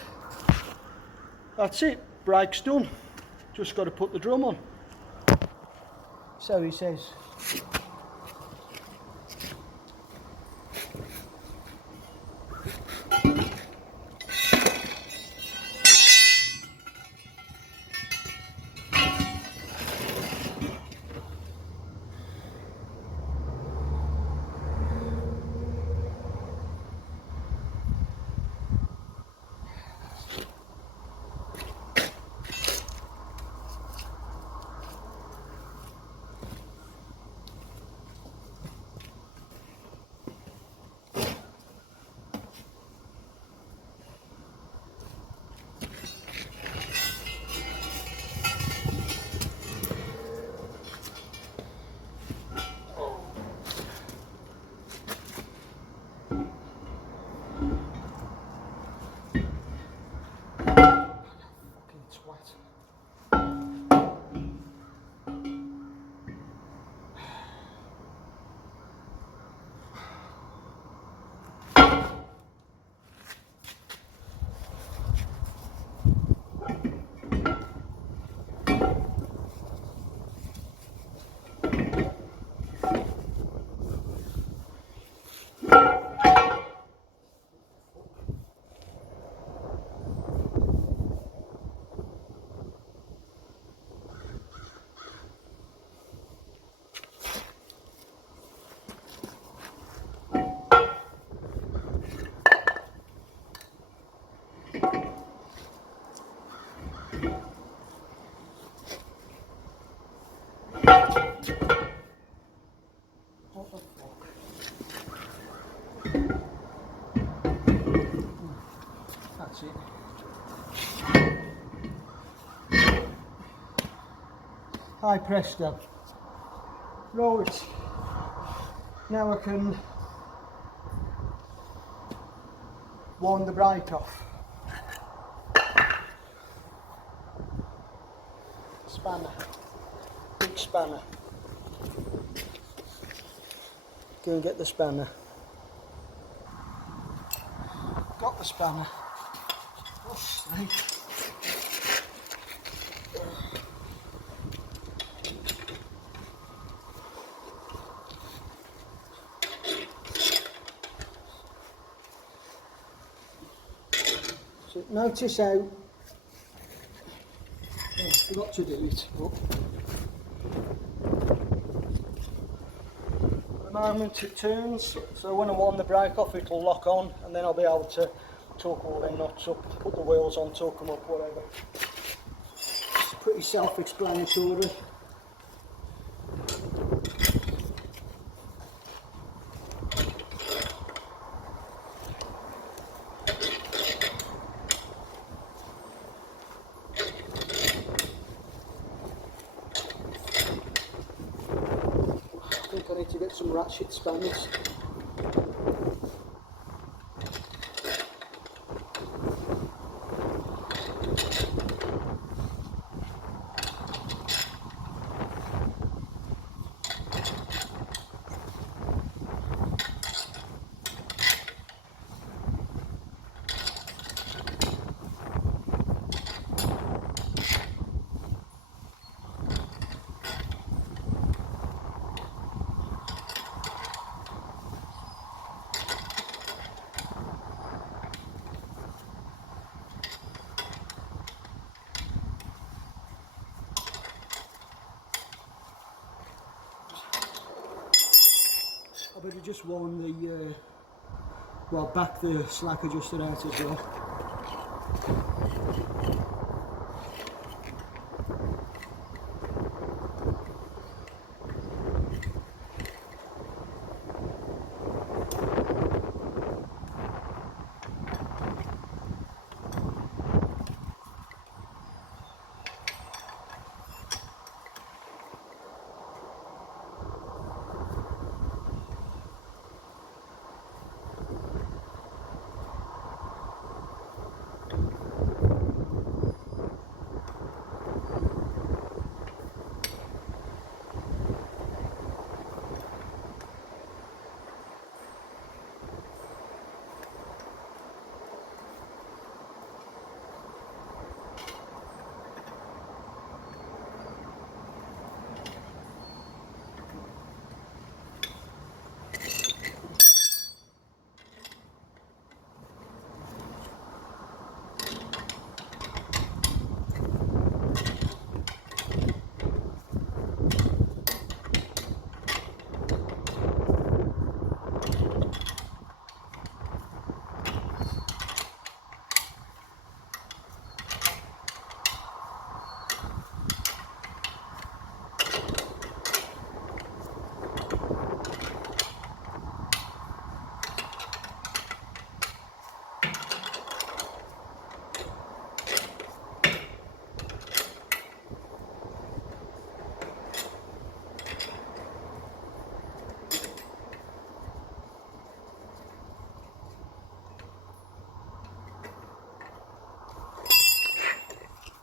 That's it. Brake's done. Just got to put the drum on. So he says. Hi presto. Right, now I can wind the brake off. Spanner, big spanner. Go and get the spanner. Got the spanner. Oh, snake. So notice how, oh, I forgot to do it, but at the moment it turns, so when I wind the brake off it'll lock on, and then I'll be able to torque all them nuts up, put the wheels on, torque them up, whatever. It's pretty self-explanatory. I think I need to get some ratchet spanners. I better just wind the, well, back the slack adjuster out as well.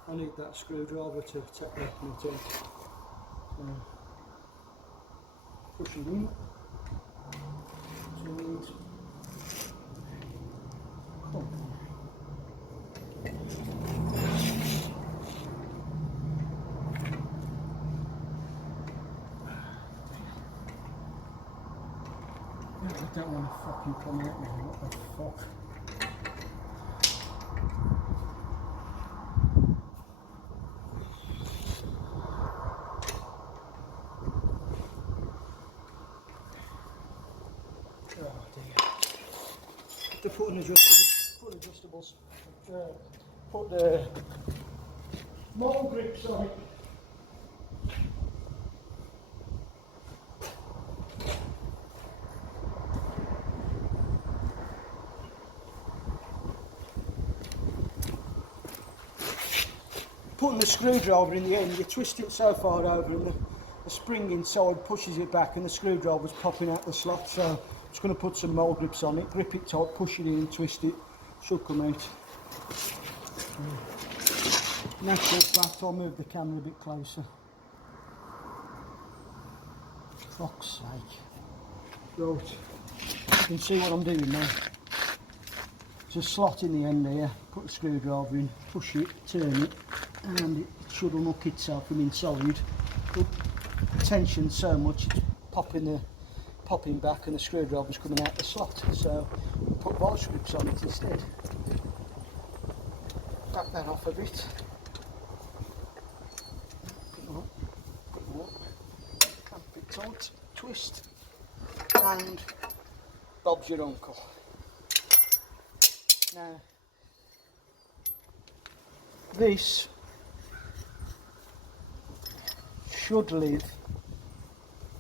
I need that screwdriver to take that nut out. So, push it in. Turns. Come on. I don't want to fucking come out now, what the fuck? Oh dear. To put an adjustables, put the mole grips on it. Putting a screwdriver in the end, you twist it so far over and the spring inside pushes it back and the screwdriver's popping out the slot. So I'm just going to put some mole grips on it, grip it tight, push it in, twist it, should come out. Natural flat, I'll move the camera a bit closer. Fuck's sake. Right, you can see what I'm doing now. There's a slot in the end here, put the screwdriver in, push it, turn it, and it should unhook itself from inside. But the tension so much it's popping back and the screwdriver's coming out the slot. So we'll put vice grips on it instead. Back that off a bit. Clamp it tight, twist, and Bob's your uncle. Now, this should live,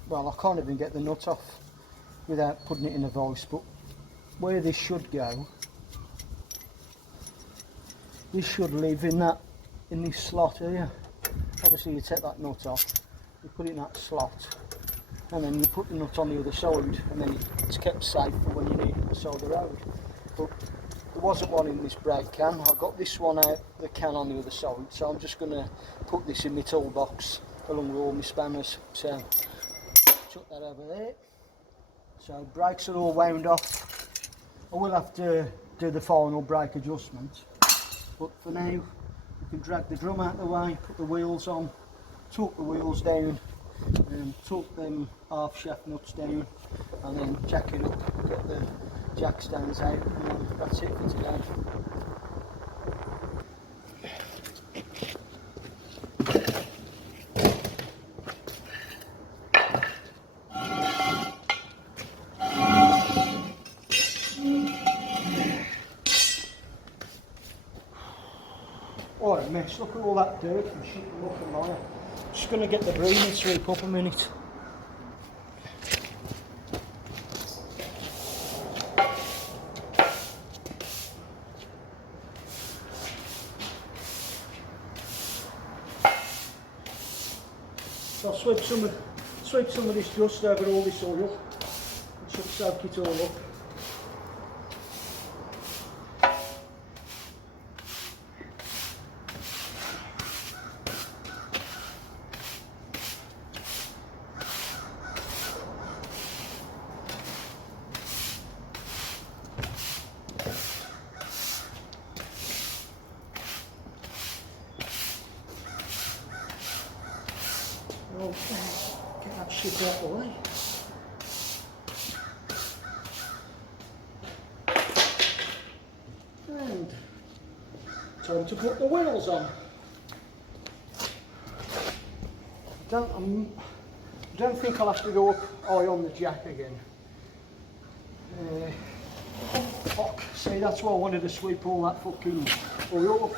well, I can't even get the nut off without putting it in a vice, but where this should go, this should live in this slot here. Obviously you take that nut off, you put it in that slot, and then you put the nut on the other side, and then it's kept safe for when you need it on the side of the road. But there wasn't one in this brake can. I got this one out the can on the other side, so I'm just going to put this in my toolbox along with all my spanners. So chuck that over there. So brakes are all wound off. I will have to do the final brake adjustment, but for now you can drag the drum out of the way, put the wheels on, torque the wheels down, torque them half shaft nuts down, and then jack it up, get the jack stands out, and that's it for today. What a mess, look at all that dirt and shit and looking like. Just going to get the breathing sweep up a minute. So I'll sweep some of this dust over all this oil and just soak it all up. Okay, get that shit out of the way. And time to put the wheels on. I don't think I'll have to go up high on the jack again. Fuck, see, that's why I wanted to sweep all that fucking oil up.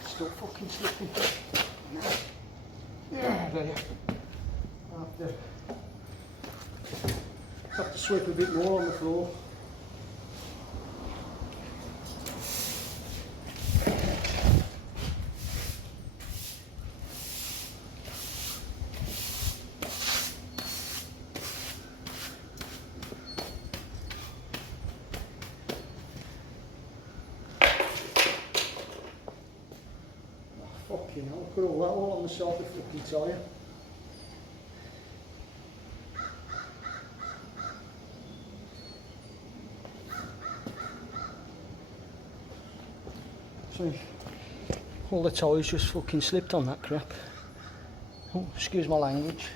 It's still fucking slipping. Yeah, there. I'll have to sweep a bit more on the floor. Fucking hell, put all that all on the side of the fucking tyre. See, all the tyres just fucking slipped on that crap. Oh, excuse my language.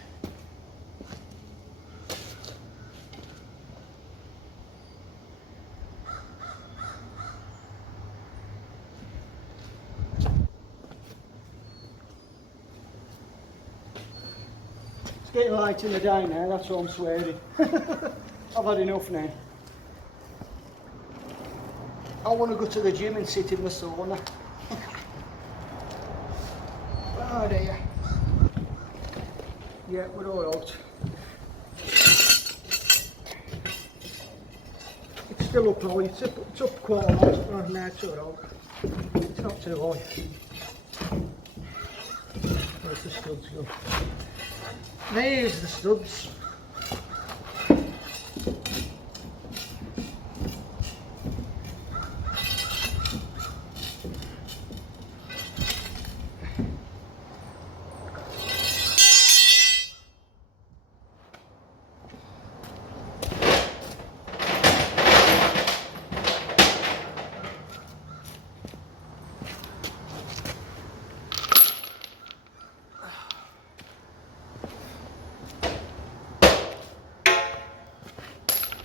It's getting late in the day now, that's what I'm swearing. I've had enough now. I want to go to the gym and sit in the sauna. Oh dear. Yeah, we're alright. It's still up high, it's up quite a lot. Oh, no, it's alright. It's not too high. Where's the studs go? There's the studs.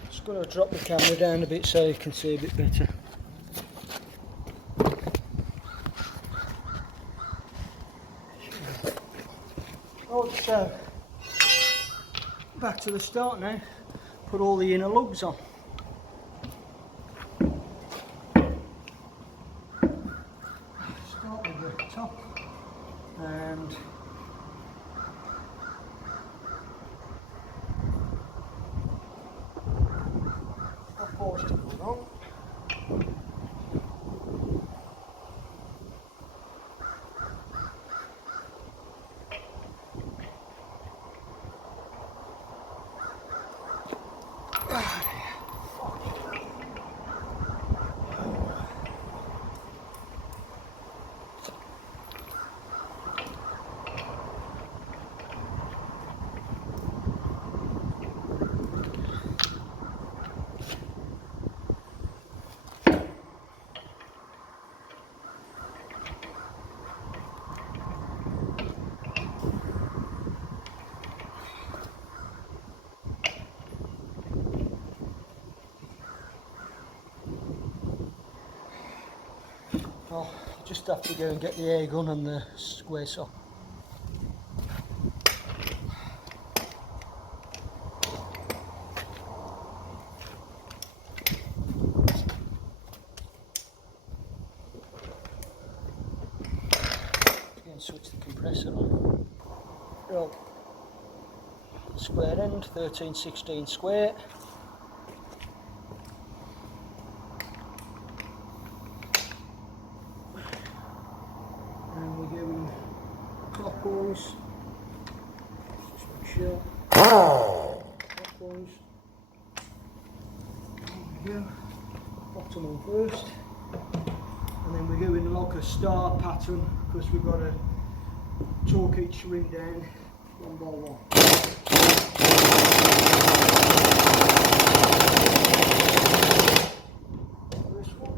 Just going to drop the camera down a bit so you can see a bit better. Oh, so back to the start now. Put all the inner lugs on. Start with the top and forced to put on. Well, just have to go and get the air gun and the square sock. And switch the compressor on. Right. Square end, 13/16 square. And we're going clockwise. Just make sure. Clockwise. There we go. Bottom on first. And then we're going like a star pattern because we've got to torque each ring down one by one. This one.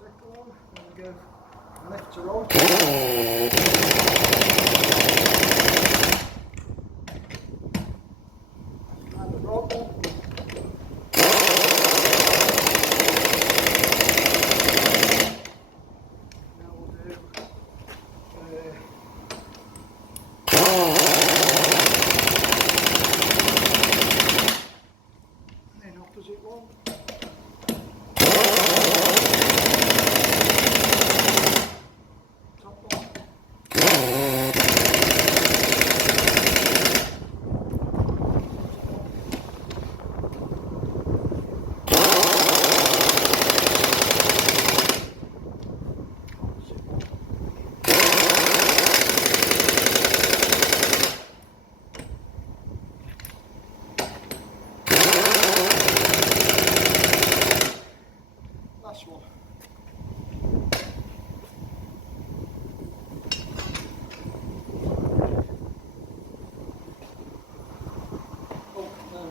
Second one, and we go left to right. And the right one. Opposite one. Top one. Last one. Oh, no.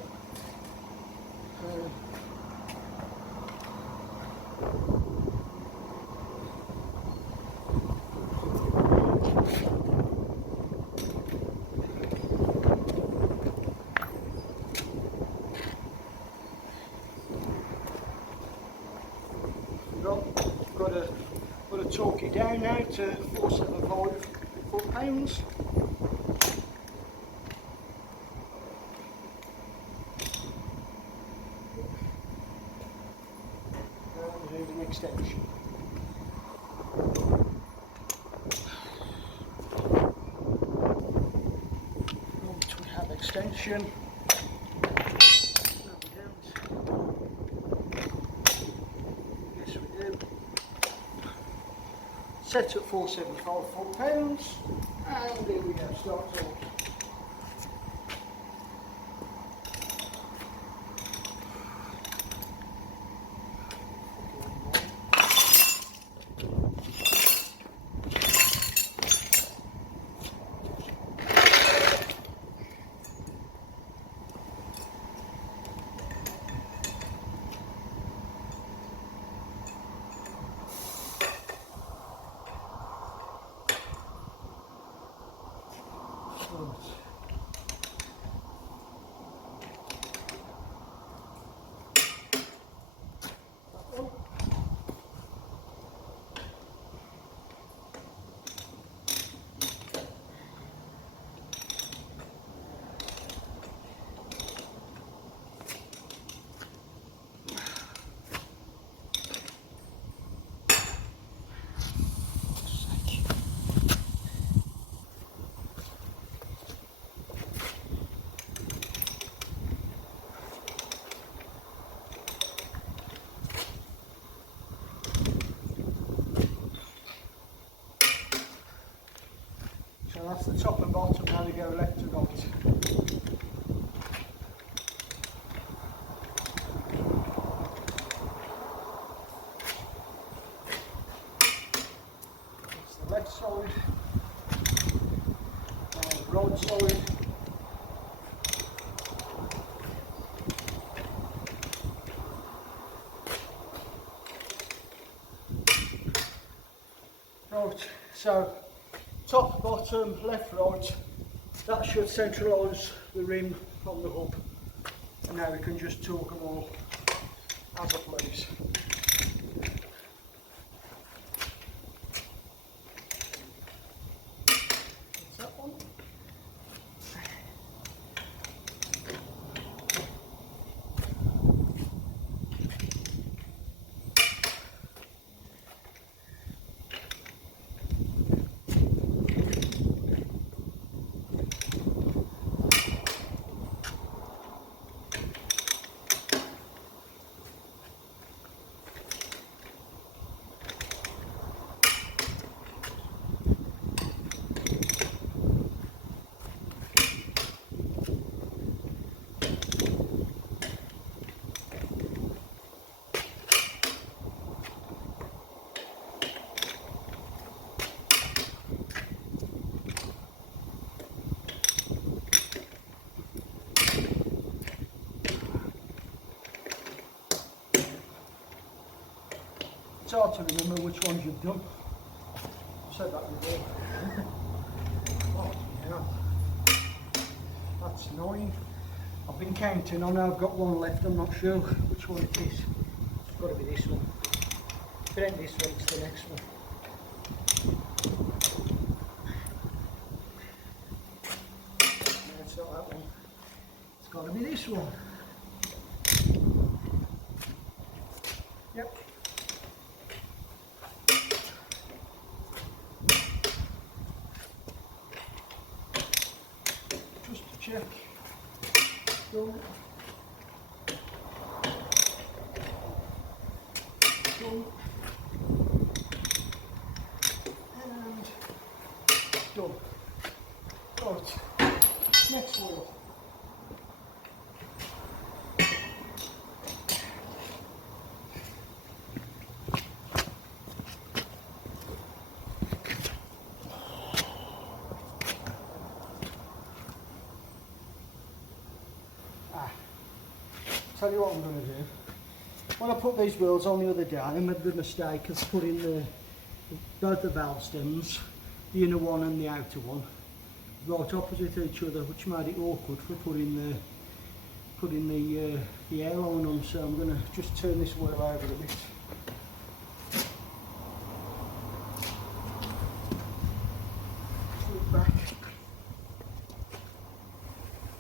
Got to torque it down now to 475 foot-pounds. And do an extension. Once we have extension, yes we do. set at 475 foot-pounds, and here we go, start talking. So that's the top and bottom, now we go left to right. That's the left side, and the right side. Right, so top, bottom, left, right, that should centralise the rim on the hub, and now we can just torque them all as I please. That's that one. It's hard to remember which ones you've done. I've said that before. Oh, yeah. That's 9. I've been counting, I know I've got one left, I'm not sure which one it is. It's got to be this one. If it ain't this one, it's the next one. No, it's not that one. It's got to be this one. Yep. Check. Done. Done. And done. Right. Next wheel. Tell you what I'm going to do. When I put these wheels on the other day, I made the mistake of putting both the valve stems, the inner one and the outer one, right opposite each other, which made it awkward for putting the airline on. So I'm going to just turn this wheel over a bit. Pull it back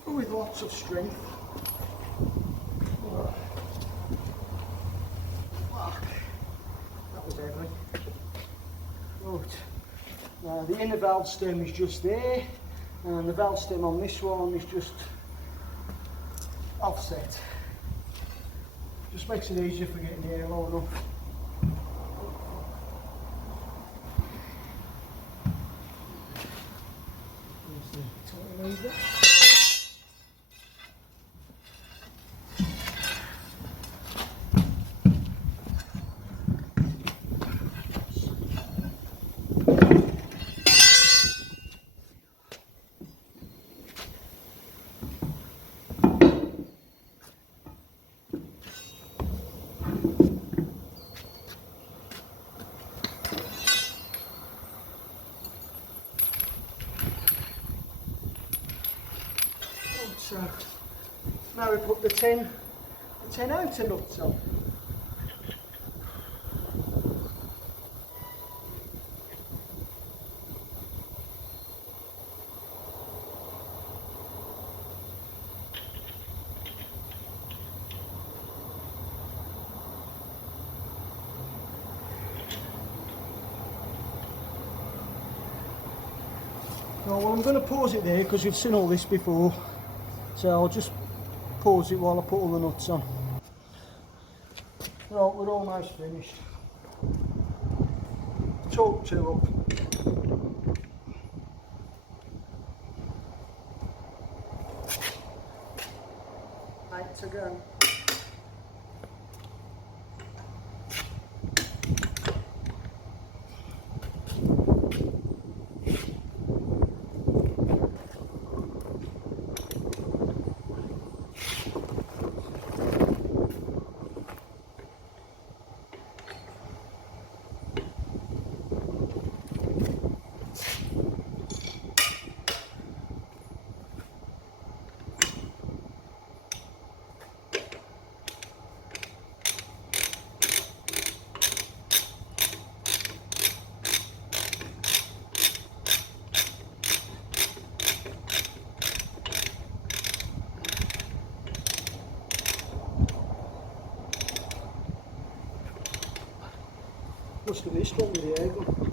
with lots of strength. That was heavy. Right. Now the inner valve stem is just there, and the valve stem on this one is just offset. Just makes it easier for getting the air line off. So now we put the 10 outer nuts on. Right, well, I'm going to pause it there because you've seen all this before, so I'll just pause it while I put all the nuts on. Right, we're almost finished. Torque 2 up. 8 to go. Must have missed one with the air gun.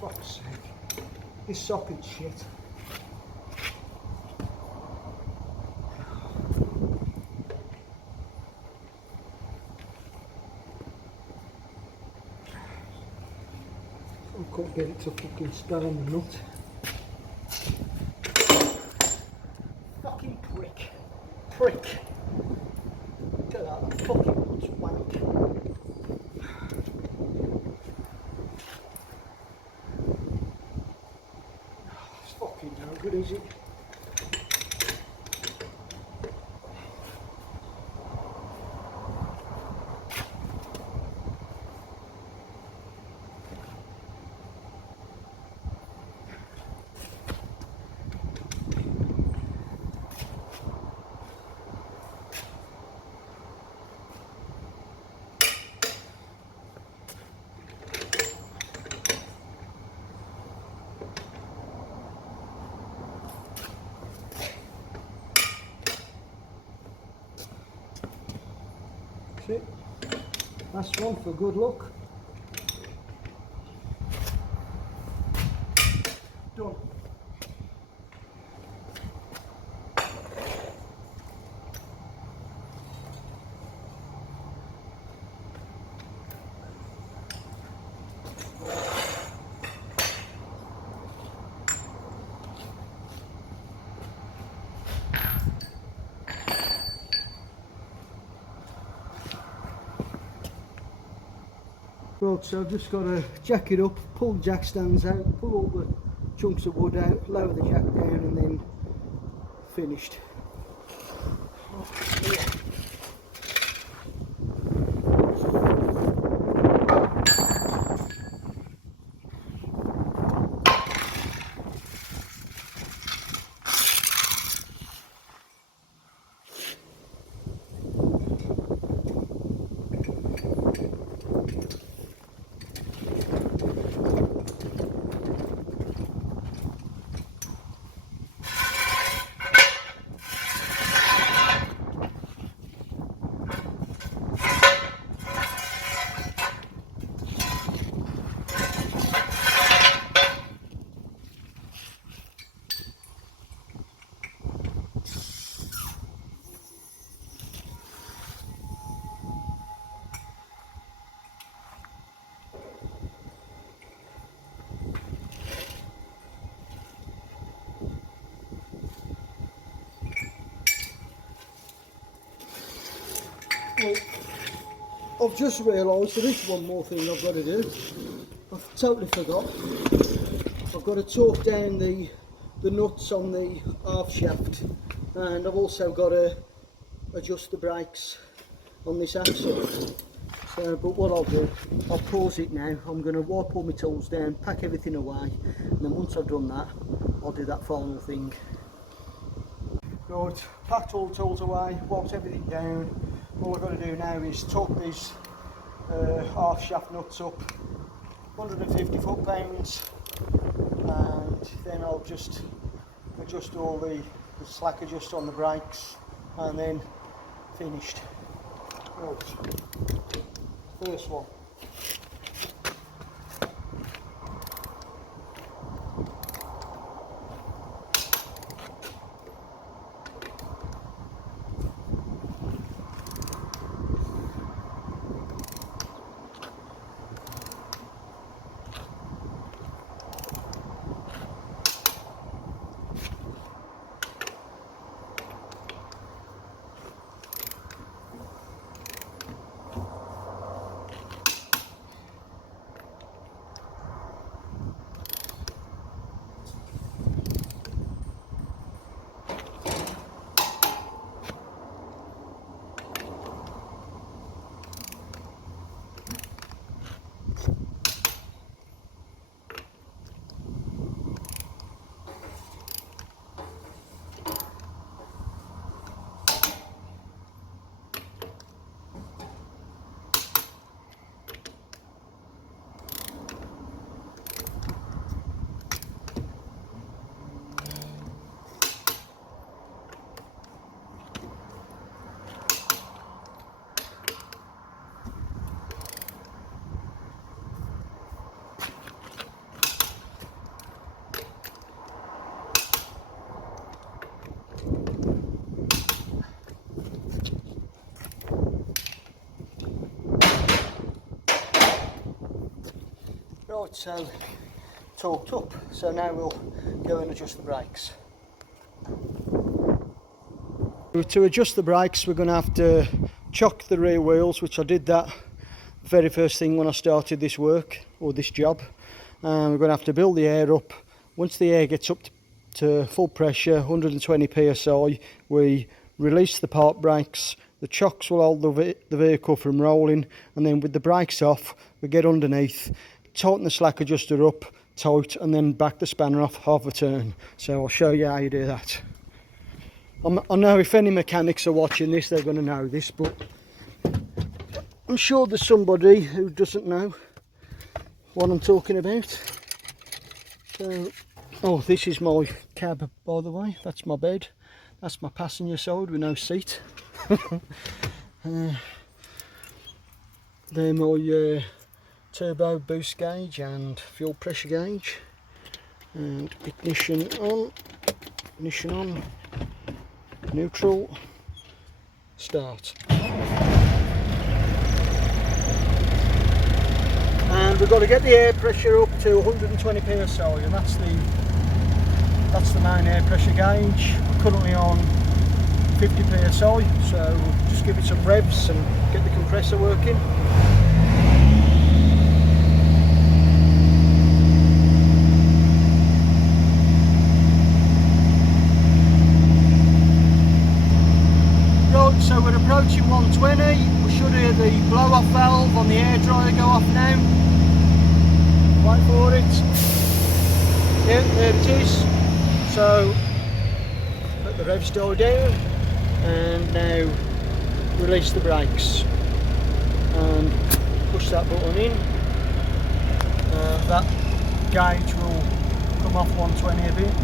Fuck's sake. This socket's shit. I can't get it to fucking spell on the nut. Fucking prick. Prick. Look at that fucking nut's wank. It's fucking no good, is it? last one for good luck. Done. Right, so I've just got to jack it up, pull the jack stands out, pull all the chunks of wood out, lower the jack down, and then finished. Well, I've just realised there is one more thing I've got to do. I've totally forgot. I've got to torque down the nuts on the half shaft, and I've also got to adjust the brakes on this axle. So, but what I'll do, I'll pause it now. I'm going to wipe all my tools down, pack everything away, and then once I've done that, I'll do that final thing. Right, packed all the tools away, wiped everything down. All I've got to do now is torque these half shaft nuts up, 150 foot-pounds, and then I'll just adjust all the slack adjust on the brakes, and then finished. Right, first one. Right, so torqued up, so now we'll go and adjust the brakes. To adjust the brakes, we're going to have to chock the rear wheels, which I did that very first thing when I started this work, or this job. We're going to have to build the air up. Once the air gets up to full pressure, 120 psi, we release the park brakes. The chocks will hold the vehicle from rolling, and then with the brakes off, we get underneath, tighten the slack adjuster up tight, and then back the spanner off half a turn. So I'll show you how you do that. I know if any mechanics are watching this, they're going to know this, but I'm sure there's somebody who doesn't know what I'm talking about. So, oh, this is my cab, by the way. That's my bed. That's my passenger side with no seat. They're my turbo boost gauge and fuel pressure gauge. And ignition on, neutral, start. And we've got to get the air pressure up to 120 psi, and that's the main air pressure gauge. We're currently on 50 psi, so just give it some revs and get the compressor working. Right, so we're approaching 120. We should hear the blow-off valve on the air dryer go off now. Wait for it. Yeah, there it is. So let the revs die down, and now release the brakes and push that button in. That gauge will come off 120 a bit.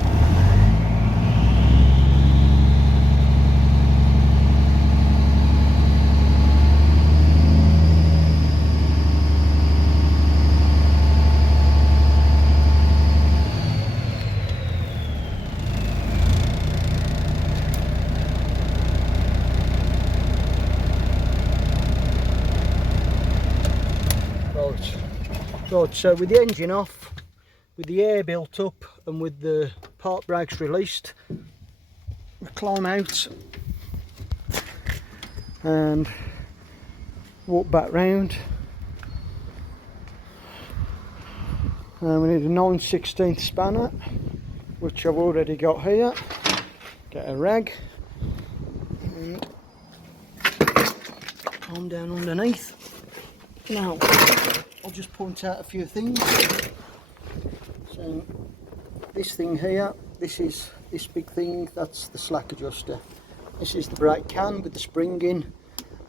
Right, so with the engine off, with the air built up and with the park brakes released, we climb out and walk back round. And we need a 9/16 spanner, which I've already got here. Get a rag and climb down underneath. Now, I'll just point out a few things. So this thing here, this big thing, that's the slack adjuster. This is the brake can with the spring in,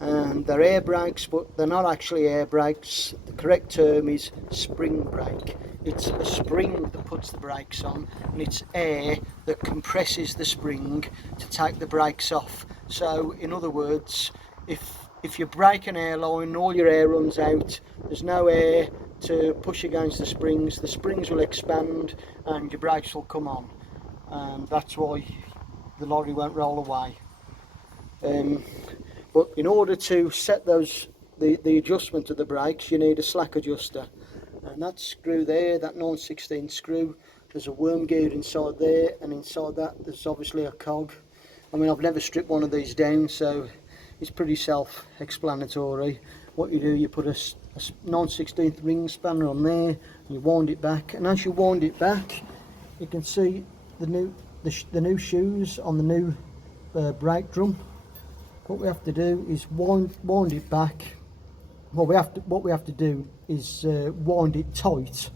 and they're air brakes, but they're not actually air brakes. The correct term is spring brake. It's a spring that puts the brakes on, and it's air that compresses the spring to take the brakes off. So in other words, if you break an airline and all your air runs out, there's no air to push against the springs will expand and your brakes will come on, and that's why the lorry won't roll away. But in order to set the adjustment of the brakes, you need a slack adjuster, and that screw there, that 9/16 screw, there's a worm gear inside there, and inside that there's obviously a cog. I mean, I've never stripped one of these down, so it's pretty self-explanatory. What you do, you put a 9/16 ring spanner on there, and you wind it back, and as you wind it back, you can see the new shoes on the new brake drum. What we have to do is wind it back. What we have to do is wind it tight,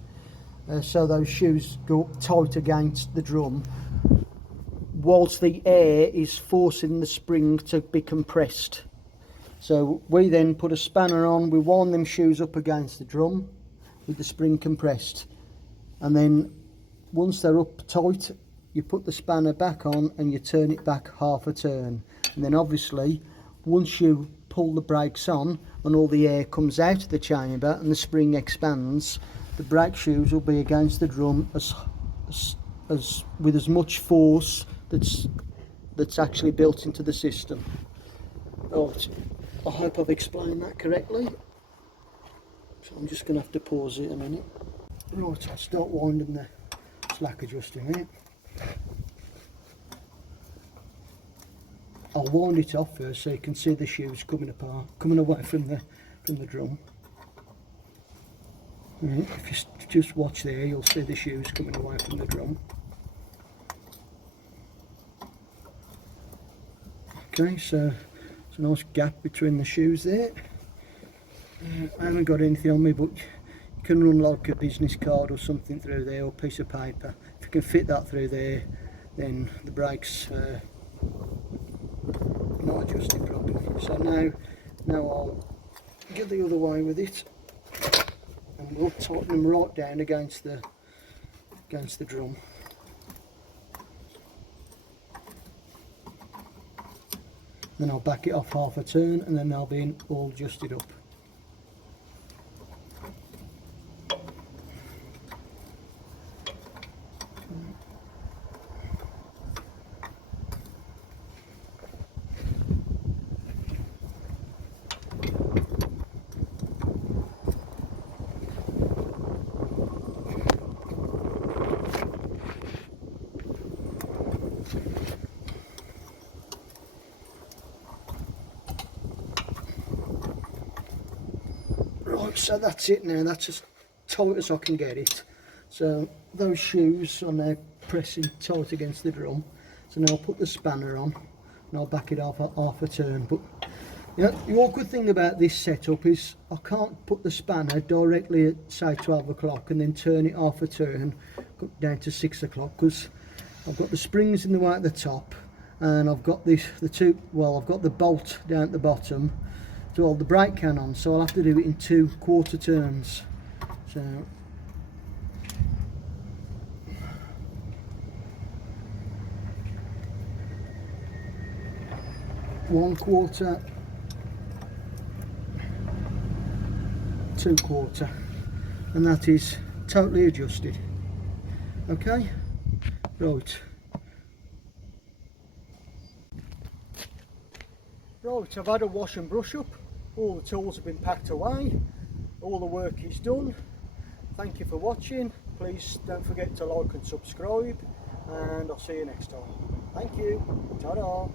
so those shoes go up tight against the drum, whilst the air is forcing the spring to be compressed. So we then put a spanner on, we wind them shoes up against the drum with the spring compressed, and then once they're up tight, you put the spanner back on and you turn it back half a turn, and then obviously once you pull the brakes on and all the air comes out of the chamber and the spring expands, the brake shoes will be against the drum as with as much force that's actually built into the system. Right, I hope I've explained that correctly. So I'm just going to have to pause it a minute. Right, I'll start winding the slack adjuster in. I'll wind it off first so you can see the shoes coming away from the drum. And if you just watch there, you'll see the shoes coming away from the drum. Okay, so there's a nice gap between the shoes there. I haven't got anything on me, but you can run like a business card or something through there, or a piece of paper. If you can fit that through there, then the brakes not adjusted properly. So now I'll get the other way with it, and we'll tighten them right down against the drum. Then I'll back it off half a turn, and then they'll be all adjusted up. Right, so that's it now, that's as tight as I can get it. So those shoes are now pressing tight against the drum. So now I'll put the spanner on and I'll back it off half a turn. But yeah, the awkward thing about this setup is I can't put the spanner directly at say 12 o'clock and then turn it half a turn down to 6 o'clock, because I've got the springs in the way at the top, and I've got I've got the bolt down at the bottom to hold the brake can on, so I'll have to do it in 2 quarter turns. So one quarter, 2 quarter, and that is totally adjusted. Okay, right. Right, I've had a wash and brush up. All the tools have been packed away. All the work is done. Thank you for watching. Please don't forget to like and subscribe, and I'll see you next time. Thank you. Ta-da.